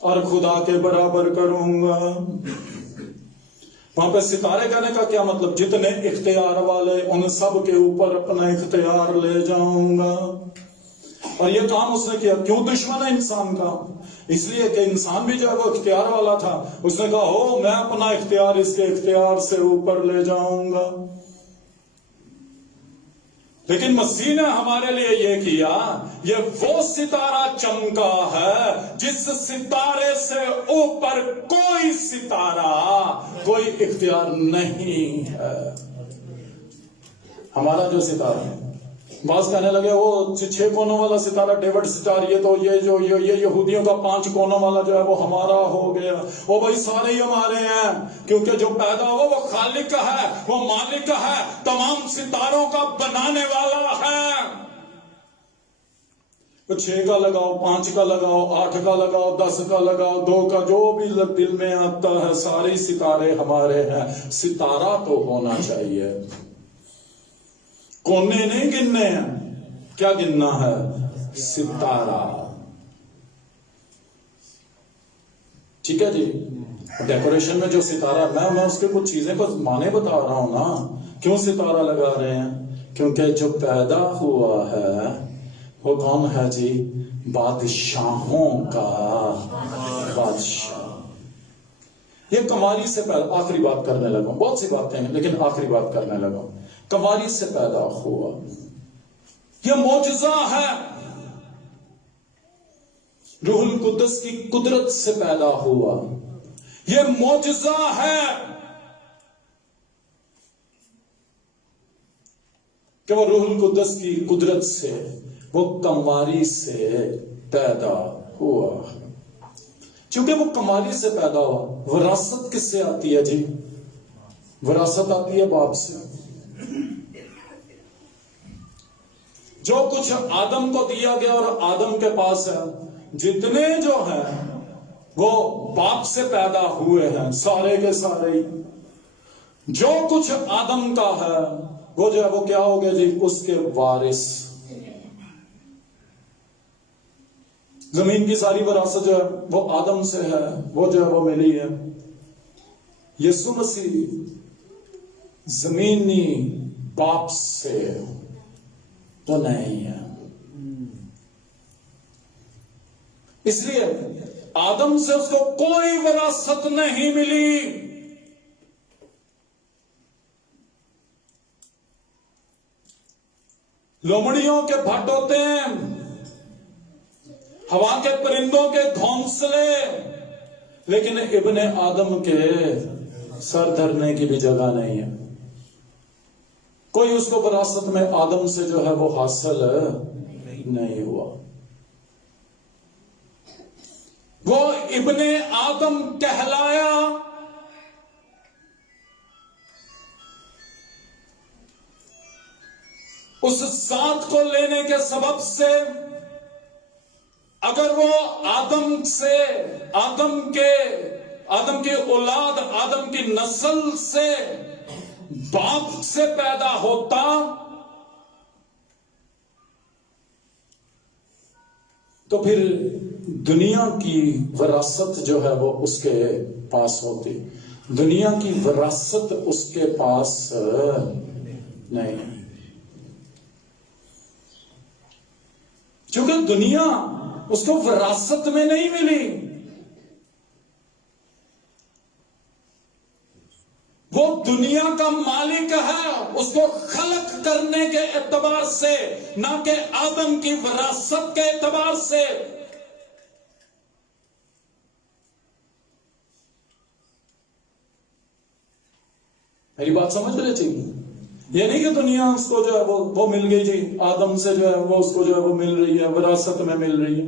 اور خدا کے برابر کروں گا۔ وہاں پہ ستارے کہنے کا کیا مطلب؟ جتنے اختیار والے ان سب کے اوپر اپنا اختیار لے جاؤں گا۔ اور یہ کام اس نے کیا، کیوں دشمن ہے انسان کا؟ اس لیے کہ انسان بھی جو ہے وہ اختیار والا تھا، اس نے کہا ہو میں اپنا اختیار اس کے اختیار سے اوپر لے جاؤں گا۔ لیکن مسیح نے ہمارے لیے یہ کیا، یہ وہ ستارہ چمکا ہے جس ستارے سے اوپر کوئی ستارہ، کوئی اختیار نہیں ہے۔ ہمارا جو ستارہ ہے، بعض کہنے لگے وہ 6 کونوں والا ستارہ ڈیوڈ سٹار، یہ تو یہ یہودیوں کا 5 کونوں والا جو ہے وہ ہمارا ہو گیا۔ وہ بھائی سارے ہی ہمارے ہیں، کیونکہ جو پیدا ہوا وہ خالق ہے، وہ مالک ہے، تمام ستاروں کا بنانے والا ہے۔ 6 کا لگاؤ، 5 کا لگاؤ، 8 کا لگاؤ، 10 کا لگاؤ، 2 کا، جو بھی دل میں آتا ہے، سارے ستارے ہمارے ہیں۔ ستارہ تو ہونا چاہیے، کونے نہیں گننے ہیں، کیا گننا ہے؟ ستارہ۔ ٹھیک ہے جی، ڈیکوریشن میں جو ستارہ، میں اس کے کچھ چیزیں کو معنی بتا رہا ہوں نا، کیوں ستارہ لگا رہے ہیں؟ کیونکہ جو پیدا ہوا ہے وہ کون ہے جی؟ بادشاہوں کا بادشاہ۔ یہ کماری سے پہلے، آخری بات کرنے لگا، بہت سی باتیں ہیں لیکن آخری بات کرنے لگا، کماری سے پیدا ہوا، یہ معجزہ ہے۔ روح القدس کی قدرت سے پیدا ہوا، یہ معجزہ ہے کہ وہ روح القدس کی قدرت سے، وہ کماری سے پیدا ہوا۔ چونکہ وہ کماری سے پیدا ہوا، وراثت کس سے آتی ہے جی؟ وراثت آتی ہے باپ سے۔ جو کچھ آدم کو دیا گیا اور آدم کے پاس ہے، جتنے جو ہیں وہ باپ سے پیدا ہوئے ہیں، سارے کے سارے۔ جو کچھ آدم کا ہے وہ جو ہے وہ کیا ہو گیا جی؟ اس کے وارث۔ زمین کی ساری وراثت جو ہے وہ آدم سے ہے، وہ جو ہے وہ ملی ہے۔ یسوع مسیح زمینی باپ سے تو نہیں ہے، اس لیے آدم سے اس کو کوئی وراثت نہیں ملی۔ لومڑیوں کے بھٹ ہوتے ہیں، ہوا کے پرندوں کے گھونسلے، لیکن ابن آدم کے سر دھرنے کی بھی جگہ نہیں ہے۔ کوئی اس کو وراثت میں آدم سے جو ہے وہ حاصل نہیں ہوا۔ وہ ابن آدم کہلایا، اس ذات کو لینے کے سبب سے اگر وہ آدم سے، آدم کی اولاد، آدم کی نسل سے، باپ سے پیدا ہوتا تو پھر دنیا کی وراثت جو ہے وہ اس کے پاس ہوتی۔ دنیا کی وراثت اس کے پاس نہیں، چونکہ دنیا اس کو وراثت میں نہیں ملی۔ وہ دنیا کا مالک ہے اس کو خلق کرنے کے اعتبار سے، نہ کہ آدم کی وراثت کے اعتبار سے۔ میری بات سمجھ رہے تھی؟ یہ نہیں کہ دنیا اس کو جو ہے وہ مل گئی جی، آدم سے جو ہے وہ اس کو جو ہے وہ مل رہی ہے، وراثت میں مل رہی ہے۔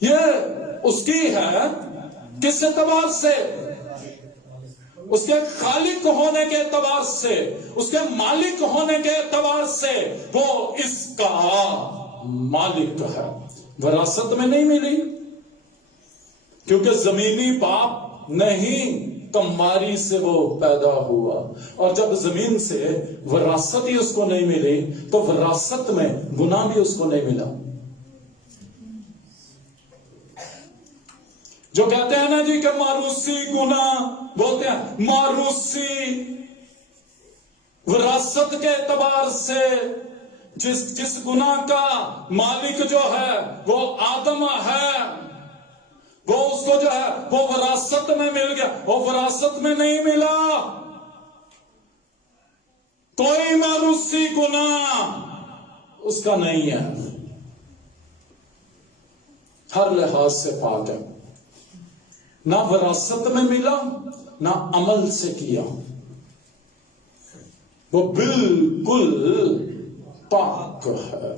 یہ اس کی ہے کس اعتبار سے؟ اس کے خالق ہونے کے اعتبار سے، اس کے مالک ہونے کے اعتبار سے وہ اس کا مالک ہے۔ وراثت میں نہیں ملی، کیونکہ زمینی باپ نہیں، کماری سے وہ پیدا ہوا، اور جب زمین سے وراثت ہی اس کو نہیں ملی تو وراثت میں گناہ بھی اس کو نہیں ملا۔ جو کہتے ہیں نا جی کہ ماروسی گناہ، بولتے ہیں ماروسی وراثت کے اعتبار سے جس گناہ کا مالک جو ہے وہ آدم ہے، وہ اس کو جو ہے وہ وراثت میں مل گیا، وہ وراثت میں نہیں ملا۔ کوئی ماروسی گناہ اس کا نہیں ہے، ہر لحاظ سے پاک ہے، نہ وراثت میں ملا نہ عمل سے کیا، وہ بالکل پاک ہے۔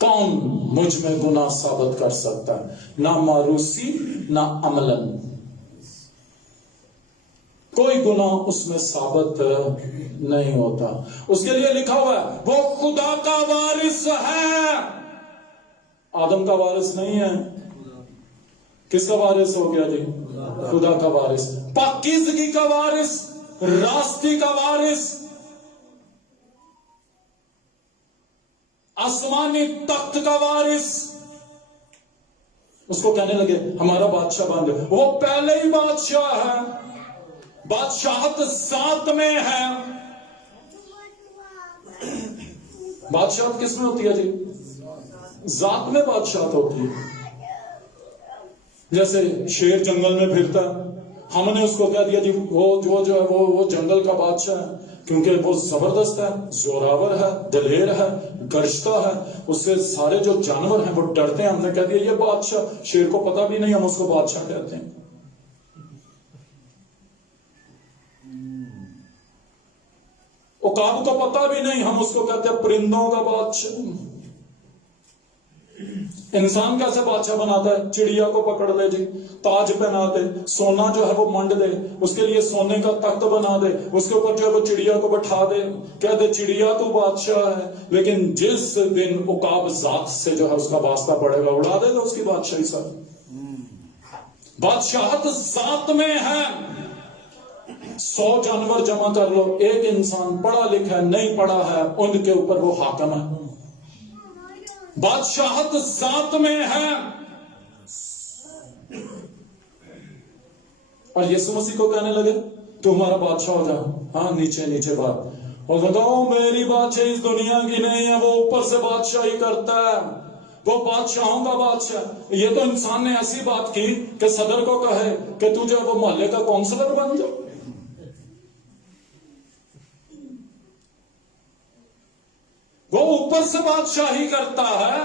کون مجھ میں گناہ ثابت کر سکتا ہے؟ نہ ماروسی نہ عملاً، کوئی گناہ اس میں ثابت نہیں ہوتا۔ اس کے لیے لکھا ہوا ہے وہ خدا کا وارث ہے، آدم کا وارث نہیں ہے۔ کس کا وارث ہو گیا جی؟ خدا کا وارث، پاکیزگی کا وارث، راستی کا وارث، آسمانی تخت کا وارث۔ اس کو کہنے لگے ہمارا بادشاہ بن گیا، وہ پہلے ہی بادشاہ ہے، بادشاہت ذات میں ہے۔ بادشاہت کس میں ہوتی ہے جی؟ ذات میں بادشاہت ہوتی ہے۔ جیسے شیر جنگل میں پھرتا ہے، ہم نے اس کو کہہ دیا جی وہ جو ہے وہ جنگل کا بادشاہ ہے، کیونکہ وہ زبردست ہے، زوراور ہے، دلیر ہے، گرجتا ہے، اس سے سارے جو جانور ہیں وہ ڈرتے ہیں۔ ہم نے کہہ دیا یہ بادشاہ، شیر کو پتہ بھی نہیں ہم اس کو بادشاہ کہتے ہیں۔ عقاب کو پتہ بھی نہیں، ہم اس کو کہتے ہیں پرندوں کا بادشاہ۔ انسان کیسے بادشاہ بناتا ہے؟ چڑیا کو پکڑ لے جی، تاج پہنا دے، سونا جو ہے وہ منڈ دے، اس کے لیے سونے کا تخت بنا دے، اس کے اوپر جو ہے وہ چڑیا کو بٹھا دے، کہہ دے چڑیا تو بادشاہ ہے۔ لیکن جس دن عقاب ذات سے جو ہے اس کا واسطہ پڑے گا، اڑا دے گا اس کی بادشاہی سر۔ بادشاہت ذات میں ہے۔ 100 جانور جمع کر لو، ایک انسان پڑھا لکھا نہیں پڑھا ہے، ان کے اوپر وہ حاکم ہے۔ بادشاہت ذات میں ہے۔ اور یسوع مسیح کو کہنے لگے تو ہمارا بادشاہ ہو جا۔ ہاں نیچے نیچے بات، اور بتاؤ میری بادشاہی اس دنیا کی نہیں ہے، وہ اوپر سے بادشاہی کرتا ہے، وہ بادشاہوں کا بادشاہ۔ یہ تو انسان نے ایسی بات کی کہ صدر کو کہے کہ تو جو ہے وہ محلے کا کونسلر بن جا۔ وہ اوپر سے بادشاہی کرتا ہے،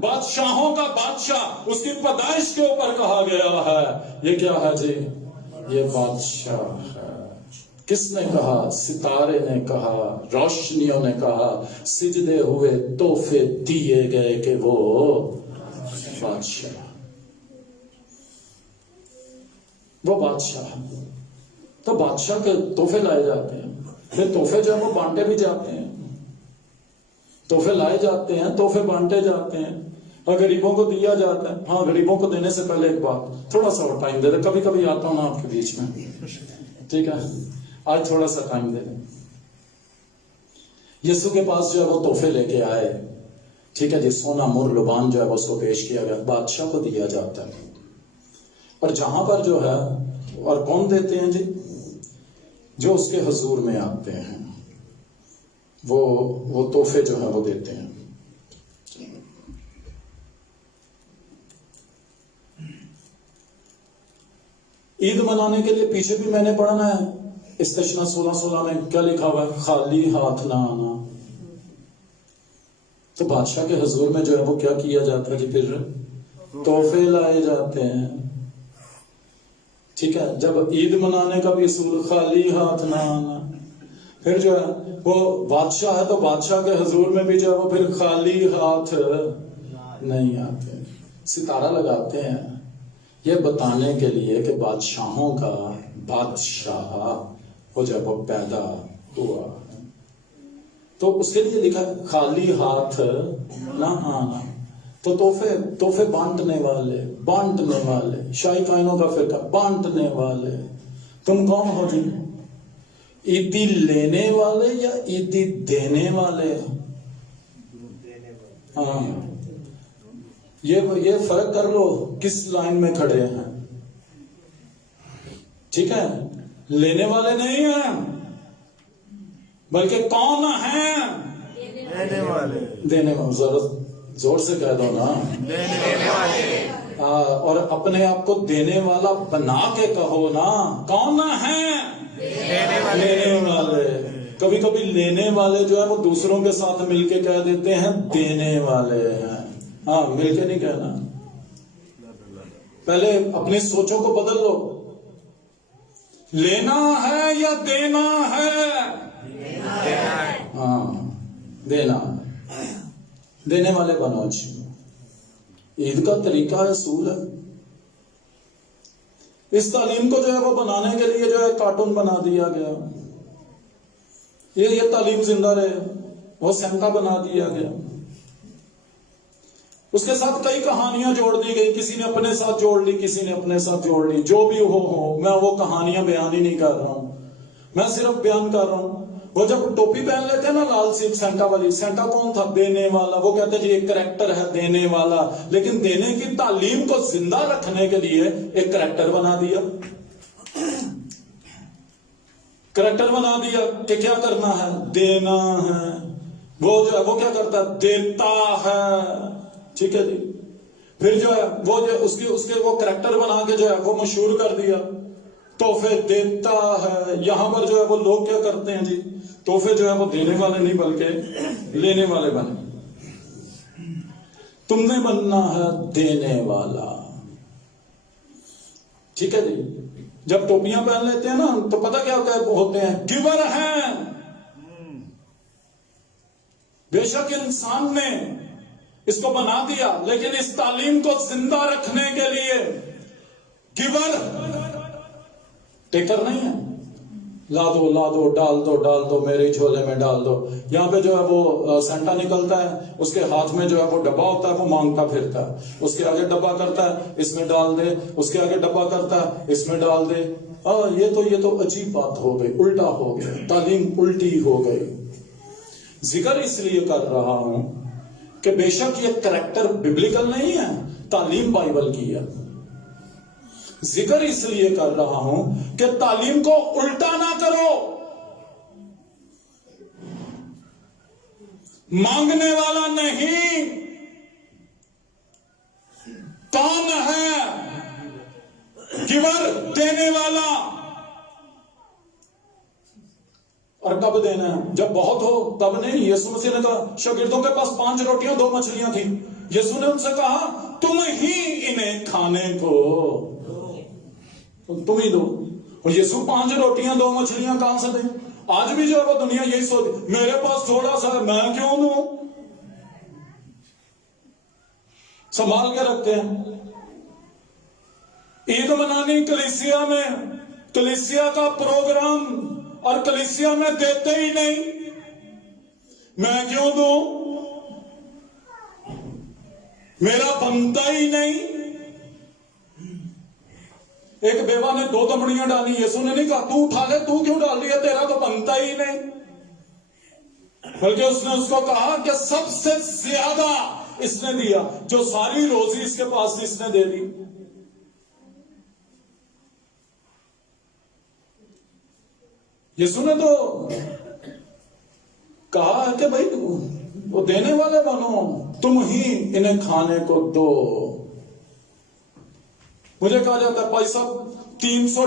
بادشاہوں کا بادشاہ، اس کی پیدائش کے اوپر کہا گیا ہے۔ یہ کیا ہے جی؟ یہ بادشاہ ہے۔ کس نے کہا؟ ستارے نے کہا، روشنیوں نے کہا، سجدے ہوئے تحفے دیے گئے کہ وہ بادشاہ، وہ بادشاہ۔ تو بادشاہ کے تحفے لائے جاتے ہیں، پھر تحفے جو ہے وہ بانٹے بھی جاتے ہیں، تحفے لائے جاتے ہیں، تحفے بانٹے جاتے ہیں، اور غریبوں کو دیا جاتا ہے۔ ہاں غریبوں کو دینے سے پہلے ایک بات، تھوڑا سا اور ٹائم دے دیں، کبھی کبھی آتا ہوں نا آپ کے بیچ میں، ٹھیک ہے؟ آج تھوڑا سا ٹائم دے دیں۔ یسوع کے پاس جو ہے وہ تحفے لے کے آئے، ٹھیک ہے جی، سونا مر لبان جو ہے وہ اس کو پیش کیا گیا، بادشاہ کو دیا جاتا ہے۔ اور جہاں پر جو ہے، اور کون دیتے ہیں جی؟ جو اس کے حضور میں آتے ہیں، وہ تحفے جو ہیں وہ دیتے ہیں۔ عید منانے کے لیے پیچھے بھی میں نے پڑھنا ہے، استثنا 16 میں کیا لکھا ہوا ہے؟ خالی ہاتھ نہ آنا۔ تو بادشاہ کے حضور میں جو ہے وہ کیا کیا جاتا ہے جی؟ پھر تحفے لائے جاتے ہیں، ٹھیک ہے؟ جب عید منانے کا بھی اصول خالی ہاتھ نہ آنا، پھر جو ہے وہ بادشاہ ہے تو بادشاہ کے حضور میں بھی جو ہے وہ پھر خالی ہاتھ نہیں آتے، ستارہ لگاتے ہیں یہ بتانے کے لیے کہ بادشاہوں کا بادشاہ وہ جب وہ پیدا ہوا، تو اس کے لیے لکھا خالی ہاتھ نہ آنا۔ تو تحفے بانٹنے والے شاہی کائنوں کا فرقہ بانٹنے والے، تم کون ہو جی؟ عیدی لینے والے یا عیدی دینے والے؟ ہاں، یہ فرق کر لو کس لائن میں کھڑے ہیں، ٹھیک ہے؟ لینے والے نہیں ہیں بلکہ کون ہیں؟ دینے والے۔ زور سے کہہ دو نا، دینے والے۔ اور اپنے آپ کو دینے والا بنا کے کہو نا، کون ہیں؟ لینے والے۔ کبھی کبھی لینے والے جو ہے وہ دوسروں کے ساتھ مل کے کہہ دیتے ہیں دینے والے ہیں، ہاں مل کے نہیں کہنا۔ پہلے اپنی سوچوں کو بدل لو، لینا ہے یا دینا ہے؟ ہاں دینا، دینے والے بنو۔ عید کا طریقہ اصول ہے۔ اس تعلیم کو جو ہے وہ بنانے کے لیے جو ہے کارٹون بنا دیا گیا، یہ تعلیم زندہ رہے، وہ سینٹا بنا دیا گیا، اس کے ساتھ کئی کہانیاں جوڑ دی گئی، کسی نے اپنے ساتھ جوڑ لی، کسی نے اپنے ساتھ جوڑ لی، جو بھی ہو میں وہ کہانیاں بیان ہی نہیں کر رہا ہوں، میں صرف بیان کر رہا ہوں۔ وہ جب ٹوپی پہن لیتے ہیں نا لال سی سینٹا والی، سینٹا کون تھا؟ دینے والا۔ وہ کہتے ہیں جی ایک کریکٹر ہے دینے والا، لیکن دینے کی تعلیم کو زندہ رکھنے کے لیے ایک کریکٹر بنا دیا، کریکٹر بنا دیا کہ کیا کرنا ہے؟ دینا ہے۔ وہ جو ہے وہ کیا کرتا ہے؟ دیتا ہے، ٹھیک ہے جی۔ پھر جو ہے وہ جو اس کے وہ کریکٹر بنا کے جو ہے وہ مشہور کر دیا، تحفے دیتا ہے۔ یہاں پر جو ہے وہ لوگ کیا کرتے ہیں جی؟ تحفے جو ہے وہ دینے والے نہیں بلکہ لینے والے بنے۔ تم نے بننا ہے دینے والا، ٹھیک ہے جی۔ جب ٹوپیاں پہن لیتے ہیں نا تو پتہ کیا ہوتے ہیں؟ گیور ہیں۔ بے شک انسان نے اس کو بنا دیا، لیکن اس تعلیم کو زندہ رکھنے کے لیے گیور ٹیکر نہیں ہے۔ لا دو ڈال دو میرے جھولے میں ڈال دو۔ یہاں پہ جو ہے وہ سینٹا نکلتا ہے، اس کے ہاتھ میں جو ہے وہ ڈبا ہوتا ہے، وہ مانگتا پھرتا ہے، اس کے آگے ڈبا کرتا ہے اس میں ڈال دے، اس کے آگے ڈبا کرتا ہے اس میں ڈال دے۔ یہ تو عجیب بات ہو گئی، الٹا ہو گیا، تعلیم الٹی ہو گئی۔ ذکر اس لیے کر رہا ہوں کہ بے شک یہ کریکٹر ببلیکل نہیں ہے، تعلیم بائبل کی ہے۔ ذکر اس لیے کر رہا ہوں کہ تعلیم کو الٹا نہ کرو۔ مانگنے والا نہیں، کون ہے؟ گیور، دینے والا۔ اور کب دینا ہے؟ جب بہت ہو تب نہیں۔ یسوع مسیح نے کہا شاگردوں کے پاس 5 روٹیاں 2 مچھلیاں تھیں، یسوع نے ان سے کہا تم ہی انہیں کھانے کو تم ہی دو۔ اور یسوع 5 روٹیاں 2 مچھلیاں کہاں سے دیں؟ آج بھی جو ہے وہ دنیا یہی سوچ، میرے پاس تھوڑا سا ہے میں کیوں دوں؟ سنبھال کے رکھتے ہیں۔ عید منانی کلیسیا میں، کلیسیا کا پروگرام، اور کلیسیا میں دیتے ہی نہیں، میں کیوں دوں؟ میرا بنتا ہی نہیں۔ ایک بیوہ نے 2 دمڑیاں ڈالی، یسوع نے نہیں کہا تو اٹھا لے، تو کیوں ڈال دیا، تیرا تو بنتا ہی نہیں، بلکہ اس نے اس کو کہا کہ سب سے زیادہ اس نے دیا، جو ساری روزی اس کے پاس اس نے دے دی۔ یسوع نے تو کہا کہ بھائی وہ دینے والے بنو، تم ہی انہیں کھانے کو دو۔ مجھے کہا جاتا ہے بھائی صاحب 300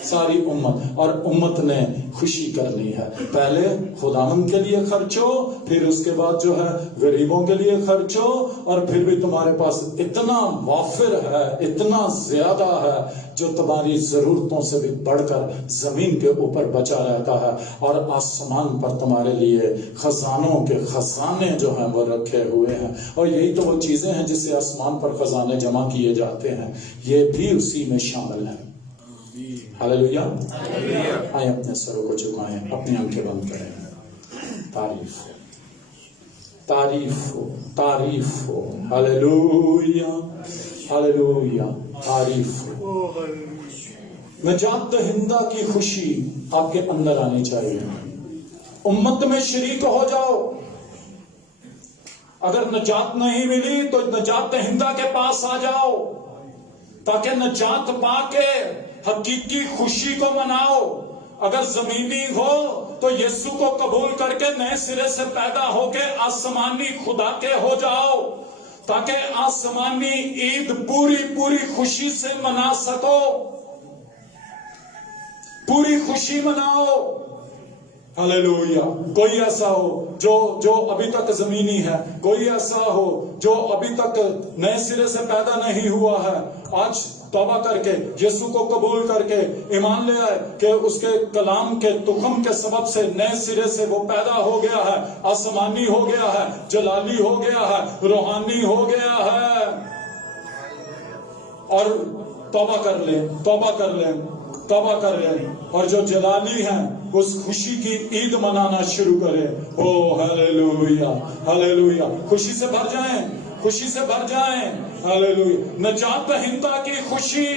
ساری امت، اور امت نے خوشی کرنی ہے. پہلے خداوند کے لیے خرچو، پھر اس کے بعد جو ہے غریبوں کے لیے خرچو، اور پھر بھی تمہارے پاس اتنا وافر ہے، اتنا زیادہ ہے جو تمہاری ضرورتوں سے بھی بڑھ کر زمین کے اوپر بچا رہتا ہے، اور آسمان پر تمہارے لیے خزانوں کے خزانے جو ہیں وہ رکھے ہوئے ہیں. اور یہی تو وہ چیزیں ہیں جس سے آسمان پر خزانے جمع کیے جاتے ہیں، یہ بھی اسی میں شامل ہیں. ہاللویا. آئے اپنے سروں کو جھکائیں، اپنی آنکھیں بند کریں. تعریف ہو، تعریف ہو، تعریف ہو. ہاللویا، ہاللویا، تعریف ہو. نجات دہندہ کی خوشی آپ کے اندر آنی چاہیے. امت میں شریک ہو جاؤ. اگر نجات نہیں ملی تو نجات دہندہ کے پاس آ جاؤ، تاکہ نجات پا کے حقیقی خوشی کو مناؤ. اگر زمینی ہو تو یسوع کو قبول کر کے نئے سرے سے پیدا ہو کے آسمانی خدا کے ہو جاؤ، تاکہ آسمانی عید پوری خوشی سے منا سکو. پوری خوشی مناؤ. ہاللویا. کوئی ایسا ہو جو ابھی تک زمینی ہے، کوئی ایسا ہو جو ابھی تک نئے سرے سے پیدا نہیں ہوا ہے، آج توبہ کر کے یسوع کو قبول کر کے ایمان لے آئے کہ اس کے کلام کے تخم کے سبب سے نئے سرے سے وہ پیدا ہو گیا ہے، آسمانی ہو گیا ہے، جلالی ہو گیا ہے، روحانی ہو گیا ہے. اور توبہ کر لیں، توبہ کر لیں، توبہ کر لیں، اور جو جلالی ہیں اس خوشی کی عید منانا شروع کریں. او ہاللویا، ہاللویا. خوشی سے بھر جائیں، خوشی سے بھر جائیں. ہاللویا. نجات دہندہ کی خوشی.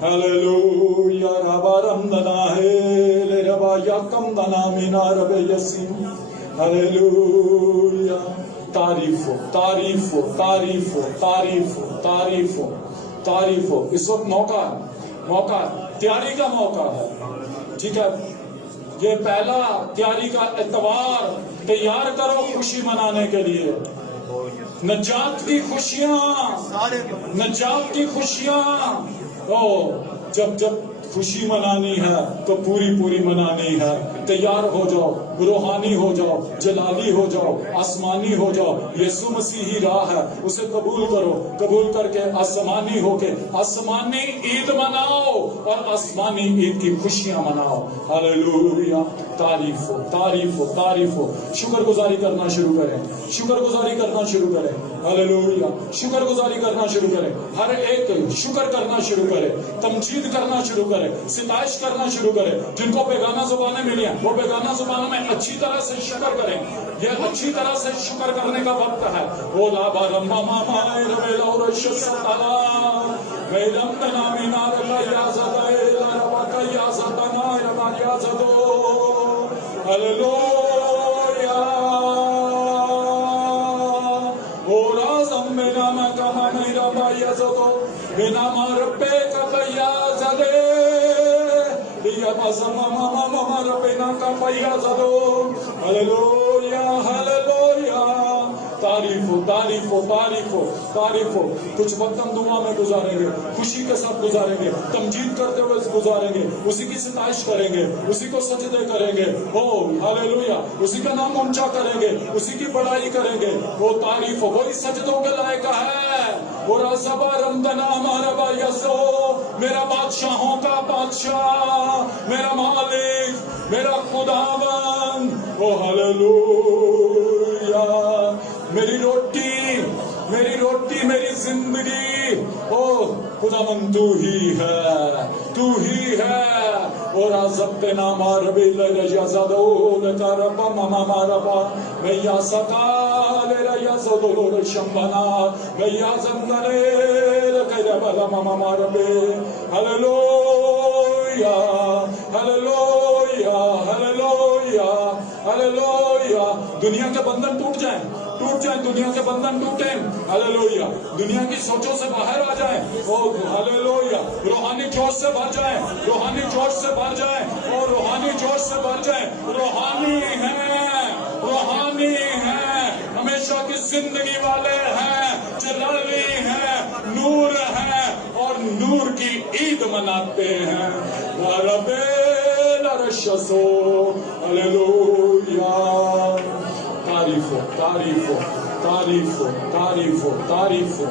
ہاللویا. ربا رمدنا ہے لے ربا یکم دنا مینا رب یسیم. ہاللویا. تعریف ہو، تعریف ہو، تعریف ہو، تعریف ہو، تعریف ہو، تعریف ہو. اس وقت موقع تیاری کا موقع ہے. ٹھیک ہے، یہ پہلا تیاری کا اتوار. تیار کرو خوشی منانے کے لیے. نجات کی خوشیاں، نجات کی خوشیاں. جب خوشی منانی ہے تو پوری منانی ہے. تیار ہو جاؤ، روحانی ہو جاؤ، جلالی ہو جاؤ، آسمانی ہو جاؤ. یسوع مسیحی راہ ہے، اسے قبول کرو. قبول کر کے آسمانی ہو کے آسمانی عید مناؤ اور آسمانی عید کی خوشیاں مناؤ. ہاللویا. تعریف ہو، تعریف ہو، تعریف ہو. شکر گزاری کرنا شروع کریں، شکر گزاری کرنا شروع کریں. ہاللویا. شکر گزاری کرنا شروع کریں. ہر ایک شکر کرنا شروع کرے، تمجید کرنا شروع کرے، ستائش کرنا شروع کرے. جن کو بیگانہ زبانیں ملی ہیں وہ بیگانہ زبانوں میں اچھی طرح سے شکر کریں. یہ اچھی طرح سے شکر کرنے کا وقت ہے. او لا بارما ماما ربلا اور شسطلا میدم تنامی نار کا یا زدا لا ربا کا یا زدا نا ربا یا زدو. ہاللویا. او رازم میرا مکما میرا با یا زدو بنا ربے کا بیا زدے یا مزما ماما ربنا کا بیا زدو. Hallelujah, hallelujah. تعریف ہو، تعریف ہو، تعریف ہو، تعریف ہو. کچھ وقت ہم دعا میں گزاریں گے، خوشی کے ساتھ گزاریں گے، تمجید کرتے ہوئے گزاریں گے، اسی کی ستائش کریں گے، اسی کو سجدے کریں گے. او ہاللویا. اسی کا نام اونچا کریں گے، اسی کی بڑائی کریں گے. وہ تعریف ہو، وہی سجدوں کے لائق ہے. وہ رازبا رمدنا ہمارا با یسو، میرا بادشاہوں کا بادشاہ، میرا مالک، میرا خداوند. او ہاللویا. میری روٹی، میری روٹی، میری زندگی. او خداوند تو ہی ہے، تو ہی ہے. اور عزت نام ربی لجا زدو لکا ربا ماما ربا میا سکال ریا زدو شمبنا میا زندرے لکا ربا ماما ربی. Hallelujah, hallelujah, hallelujah, hallelujah. دنیا کے بندھن ٹوٹ جائیں، ٹوٹ جائیں، دنیا کے بندھن ٹوٹیں. ہاللویا. دنیا کی سوچوں سے باہر آ جائیں. او ہاللویا. روحانی جوش سے بھر جائیں، روحانی جوش سے بھر جائیں، اور روحانی جوش سے بھر جائیں. روحانی ہے، روحانی ہے. ہمیں ہمیشہ کی زندگی والے ہیں، جلالی ہیں، نور ہیں اور نور کی عید مناتے ہیں۔ وَرَبِّ الْعَرْشِ ہلیلویا، تعریف ہو، تعریف ہو، تعریف ہو، تعریف ہو، تعریف ہو۔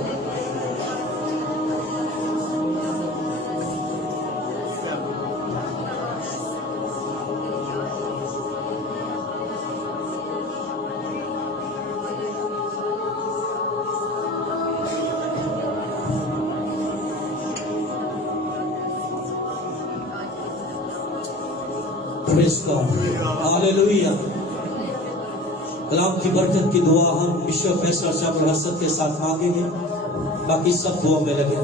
ہاللویا۔ کلام کی برکت کی دعا ہم بشپ فیصل صاحب الحسن کے ساتھ مانگیں گے، باقی سب دعا میں لگے۔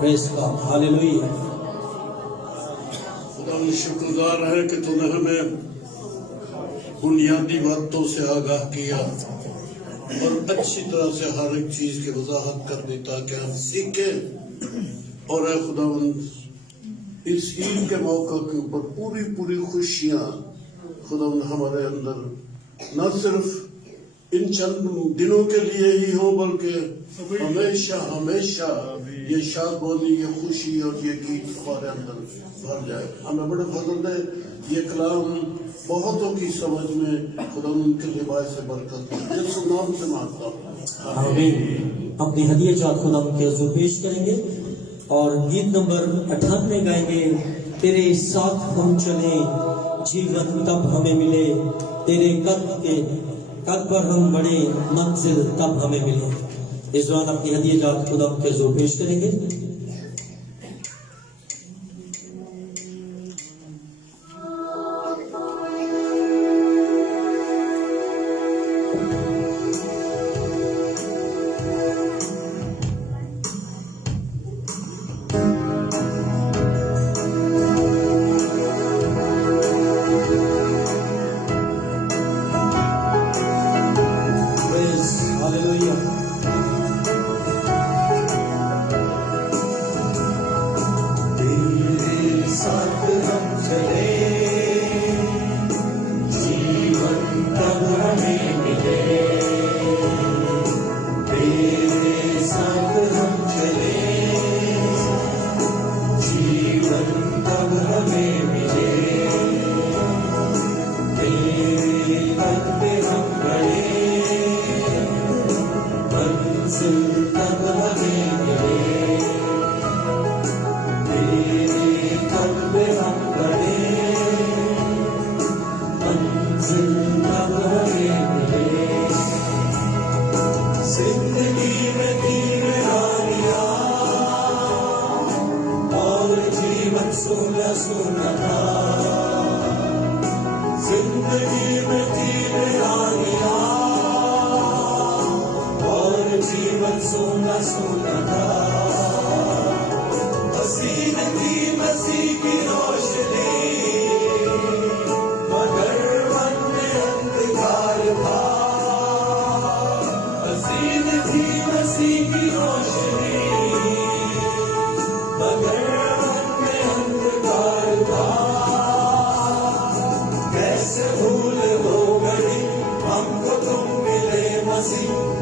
پریز گاڈ، ہاللویا۔ خدا ہم شکرگزار ہیں کہ تو نے ہمیں بنیادی باتوں سے آگاہ کیا اور اچھی طرح سے ہر ایک چیز کی وضاحت کر دی تاکہ ہم سیکھیں۔ اور اے خداوند، اس عید کے موقع کے اوپر پوری خوشیاں خداوند ہمارے اندر نہ صرف ان چند دنوں کے لیے ہی ہو بلکہ ہمیشہ یہ شادمانی، یہ خوشی اور یہ گیت ہمارے اندر بھر جائے۔ ہمیں بڑے فضل دے، یہ کلام بہتوں کی سمجھ میں خداوند کے لیے باعث برکت ہے۔ جس نام سے مانگتا ہوں، آمین۔ اپنی ہدیہ جات خدا کے حضور پیش کریں گے اور گیت نمبر 98 گائیں گے۔ تیرے ساتھ ہم چلیں، جیون تب ہمیں ملے، تیرے قد پر ہم بڑھے، منزل تب ہمیں ملے۔ اس دوران اپنی ہدیہ جات خدا کے حضور پیش کریں گے۔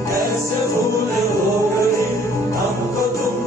کیسے بھول ہو گئی ہم کو تم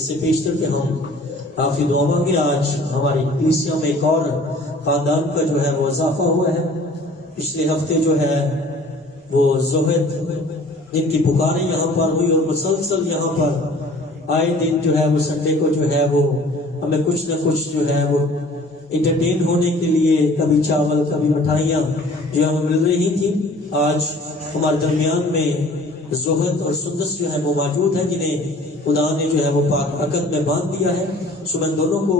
اس سے پیشتر کہ ہم آخری دعا مانگے. آج ہماری کلیسیا میں ایک اور خاندان کا جو ہے وہ اضافہ ہوا ہے. پچھلے ہفتے جو ہے وہ زہد جن کی پکاریں یہاں پر ہوئی اور مسلسل یہاں پر آئے دن جو ہے وہ سنڈے کو جو ہے وہ ہمیں کچھ نہ کچھ جو ہے وہ انٹرٹین ہونے کے لیے کبھی چاول کبھی مٹھائیاں جو ہمیں مل رہی تھیں. آج ہمارے درمیان میں زہد اور سندس جو ہے وہ موجود ہیں جنہیں خدا نے جو ہے وہ پاک عقد میں باندھ دیا ہے. سو میں دونوں کو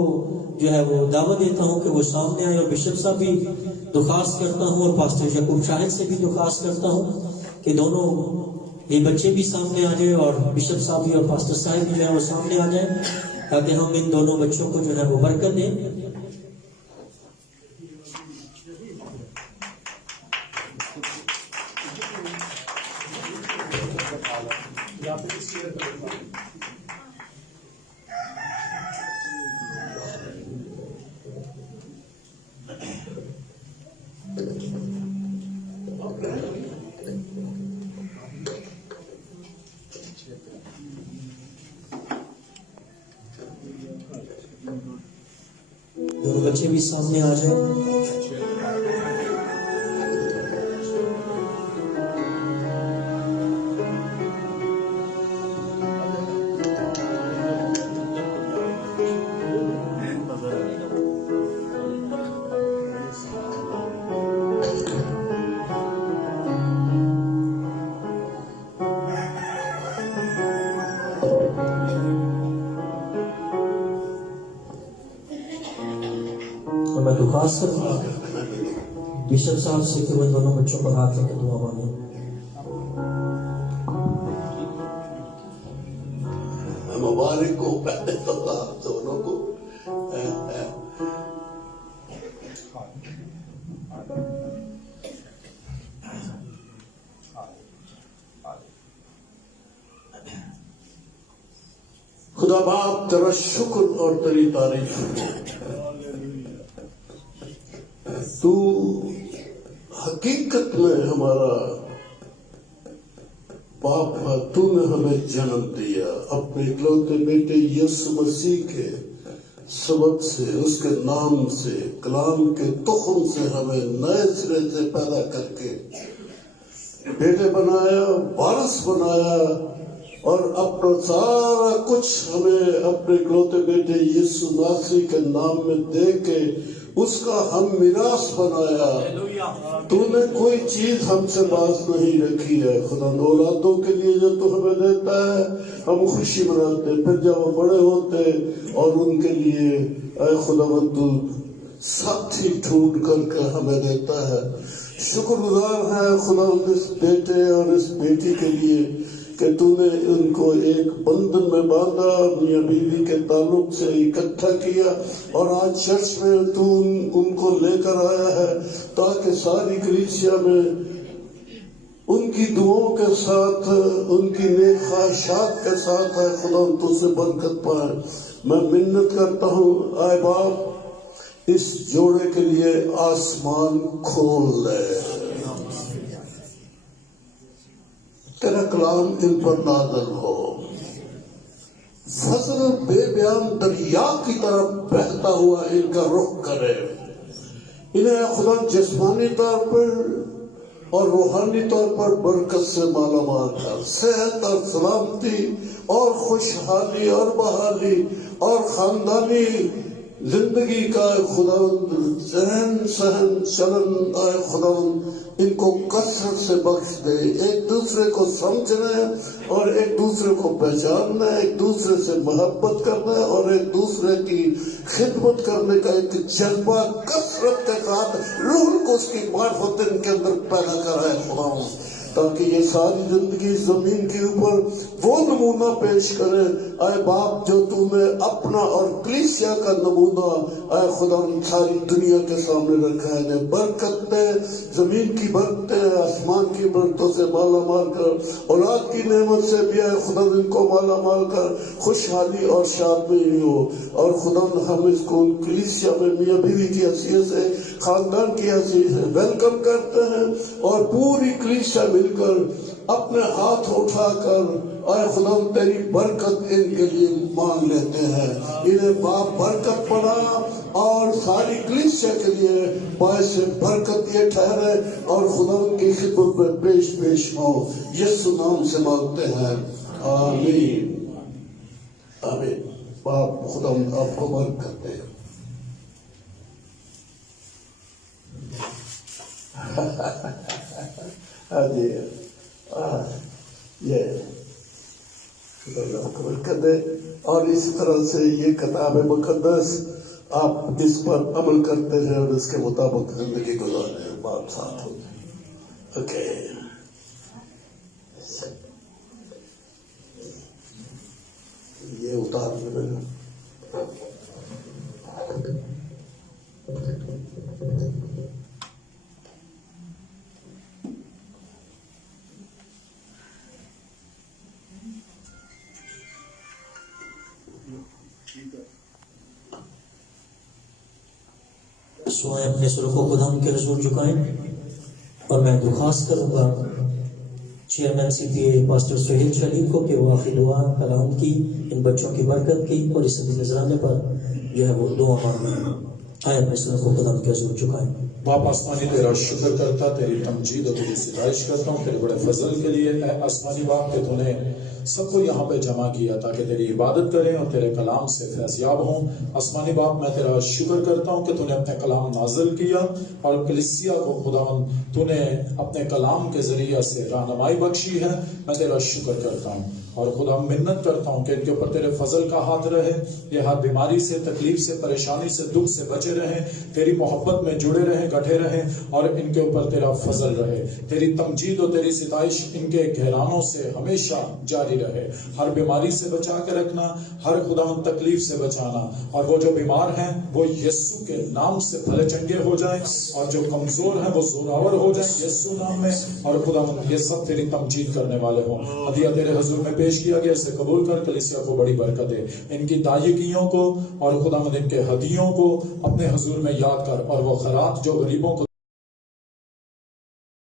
جو ہے وہ دعوت دیتا ہوں کہ وہ سامنے آئے, اور بشپ صاحب بھی درخواست کرتا ہوں اور پاسٹر یعقوب شاہد سے بھی درخواست کرتا ہوں کہ دونوں یہ بچے بھی سامنے آ جائیں اور بشپ صاحب بھی اور پاسٹر صاحب بھی جو ہے وہ سامنے آ جائیں تاکہ ہم ان دونوں بچوں کو جو ہے وہ برکت دیں. دونوں بچے بھی سامنے آ جائیں. میں درخواست کروں بشپ صاحب سے کہ وہ دونوں بچوں کو ہاتھ رکھ کے دعا مانگیں. مبارک ہو پہلے تو آپ دونوں کو. خدا باپ تیرا شکر اور تیری تعریف. تو حقیقت میں ہمارا باپ ہے. تو نے ہمیں جنم دیا اپنے اکلوتے بیٹے یسوع مسیح کے سبب سے, اس کے نام سے, کلام کے تخم سے ہمیں نئے سرے سے پیدا کر کے بیٹے بنایا, وارث بنایا, اور اپنا سارا کچھ ہمیں اپنے اکلوتے بیٹے یسوع مسیح کے نام میں دے کے اس کا ہم میراث بنایا. تو نے کوئی چیز ہم سے باز نہیں رکھی ہے. خدا اولادوں کے لیے جو تو ہمیں دیتا ہے ہم خوشی مناتے, پھر جب وہ بڑے ہوتے اور ان کے لیے اے خداوند تو ساتھی ڈھونڈ کر کے ہمیں دیتا ہے. شکر گزار ہے خداوند اس بیٹے اور اس بیٹی کے لیے کہ تو نے ان کو ایک بندھن میں باندھا, میاں بیوی کے تعلق سے اکٹھا کیا, اور آج چرچ میں تو ان کو لے کر آیا ہے تاکہ ساری کلیسیا میں ان کی دعاؤں کے ساتھ, ان کی نیک خواہشات کے ساتھ ہے خدا تو سے برکت پائے. میں منت کرتا ہوں اے باپ اس جوڑے کے لیے آسمان کھول لے, تیرا کلام ان پر نازل ہو, فضل بے بیان دریا کی طرف بہتا ہوا ان کا رخ کرے. انہیں خدا جسمانی طور پر اور روحانی طور پر برکت سے مالا مال کر, صحت اور سلامتی اور خوشحالی اور بحالی اور خاندانی زندگی کا خداوند ذہن سہن چلن اے خداوند ان کو کثرت سے بخش دے. ایک دوسرے کو سمجھنا اور ایک دوسرے کو پہچاننا, ایک دوسرے سے محبت کرنا اور ایک دوسرے کی خدمت کرنے کا ایک جذبہ کثرت کے ساتھ روح القدس کی معرفت ان کے اندر پیدا کرائے خداوند, تاکہ یہ ساری زندگی زمین کے اوپر وہ نمونہ پیش کرے اے باپ جو تو نے اپنا اور کلیسیا کا نمونہ اے خدا ساری دنیا کے سامنے رکھا ہے. برکت دے, زمین کی برکتیں آسمان کی برکتوں سے مالا مال کر, اولاد کی نعمت سے بھی اے خدا ان کو مالا مال کر, خوشحالی اور شادی ہو. اور خدا ہم اس کو کلیسیا میں میاں بیوی کی حیثیت سے, خاندان کی حیثیت سے ویلکم کرتے ہیں, اور پوری کلیسیا مل کر اپنے ہاتھ اٹھا کر اے خدا تیری برکت ان کے لیے مانگ لیتے ہیں. انہیں باپ برکت پڑا اور ساری کلیسیا کے لیے باعث برکت یہ ٹھہرے اور خدا کی خدمت میں پیش ہو. یسوع نام سے مانگتے ہیں, آمین آمین. باپ خدا آپ کو برکت دے. یہ خدا آپ کو برکت دے. اور اس طرح سے یہ کتاب مقدس آپ اس پر عمل کرتے ہیں اور اس کے مطابق زندگی گزارے. باپ ساتھ ہو. اوکے, یہ اتار میں سوائے اپنے سروں کو خدا کے حضور جھکائیں اور میں درخواست کروں گا چیئرمین سی پی اے پاسٹر سہیل شریف کو کہ وہ آخری دعا کلام کی, ان بچوں کی برکت کی اور اس نذرانے پر جو ہے وہ دعا مانگیں. آئے اپنے سروں کو خدا کے حضور جھکائیں. باپ آسمانی تیرا شکر کرتا, تیری تمجید اور تیری ستائش کرتا ہوں تیرے بڑے فضل کے لیے. اے آسمانی باپ کہ تو نے سب کو یہاں پہ جمع کیا تاکہ تیری عبادت کریں اور تیرے کلام سے فیضیاب ہوں. آسمانی باپ میں تیرا شکر کرتا ہوں کہ تو نے اپنے کلام نازل کیا اور کلیسیا کو خداوند تو نے اپنے کلام کے ذریعہ سے رہنمائی بخشی ہے. میں تیرا شکر کرتا ہوں اور خدا منت کرتا ہوں کہ ان کے اوپر تیرے فضل کا ہاتھ رہے. یہ ہر بیماری سے, تکلیف سے, پریشانی سے, دکھ سے بچے رہیں, تیری محبت میں جڑے رہیں, گٹھے رہیں اور ان کے اوپر تیرا فضل رہے. تیری تمجید اور تیری ستائش ان کے گھرانوں سے ہمیشہ جاری رہے. ہر بیماری سے بچا کے رکھنا, ہر خدا تکلیف سے بچانا, اور وہ جو بیمار ہیں وہ یسوع کے نام سے بھلے چنگے ہو جائیں اور جو کمزور ہیں وہ زوراور ہو جائیں یسوع نام میں. اور خدا یہ سب تیری تمجید کرنے والے ہوں. ہدیہ تیرے حضور میں پیش کیا گیا, اسے قبول کر کلیسیا کو بڑی برکت دے. ان کی دائیکیوں کو اور خدا ان کے ہدیوں کو اپنے حضور میں یاد کر اور وہ خیرات جو غریبوں کو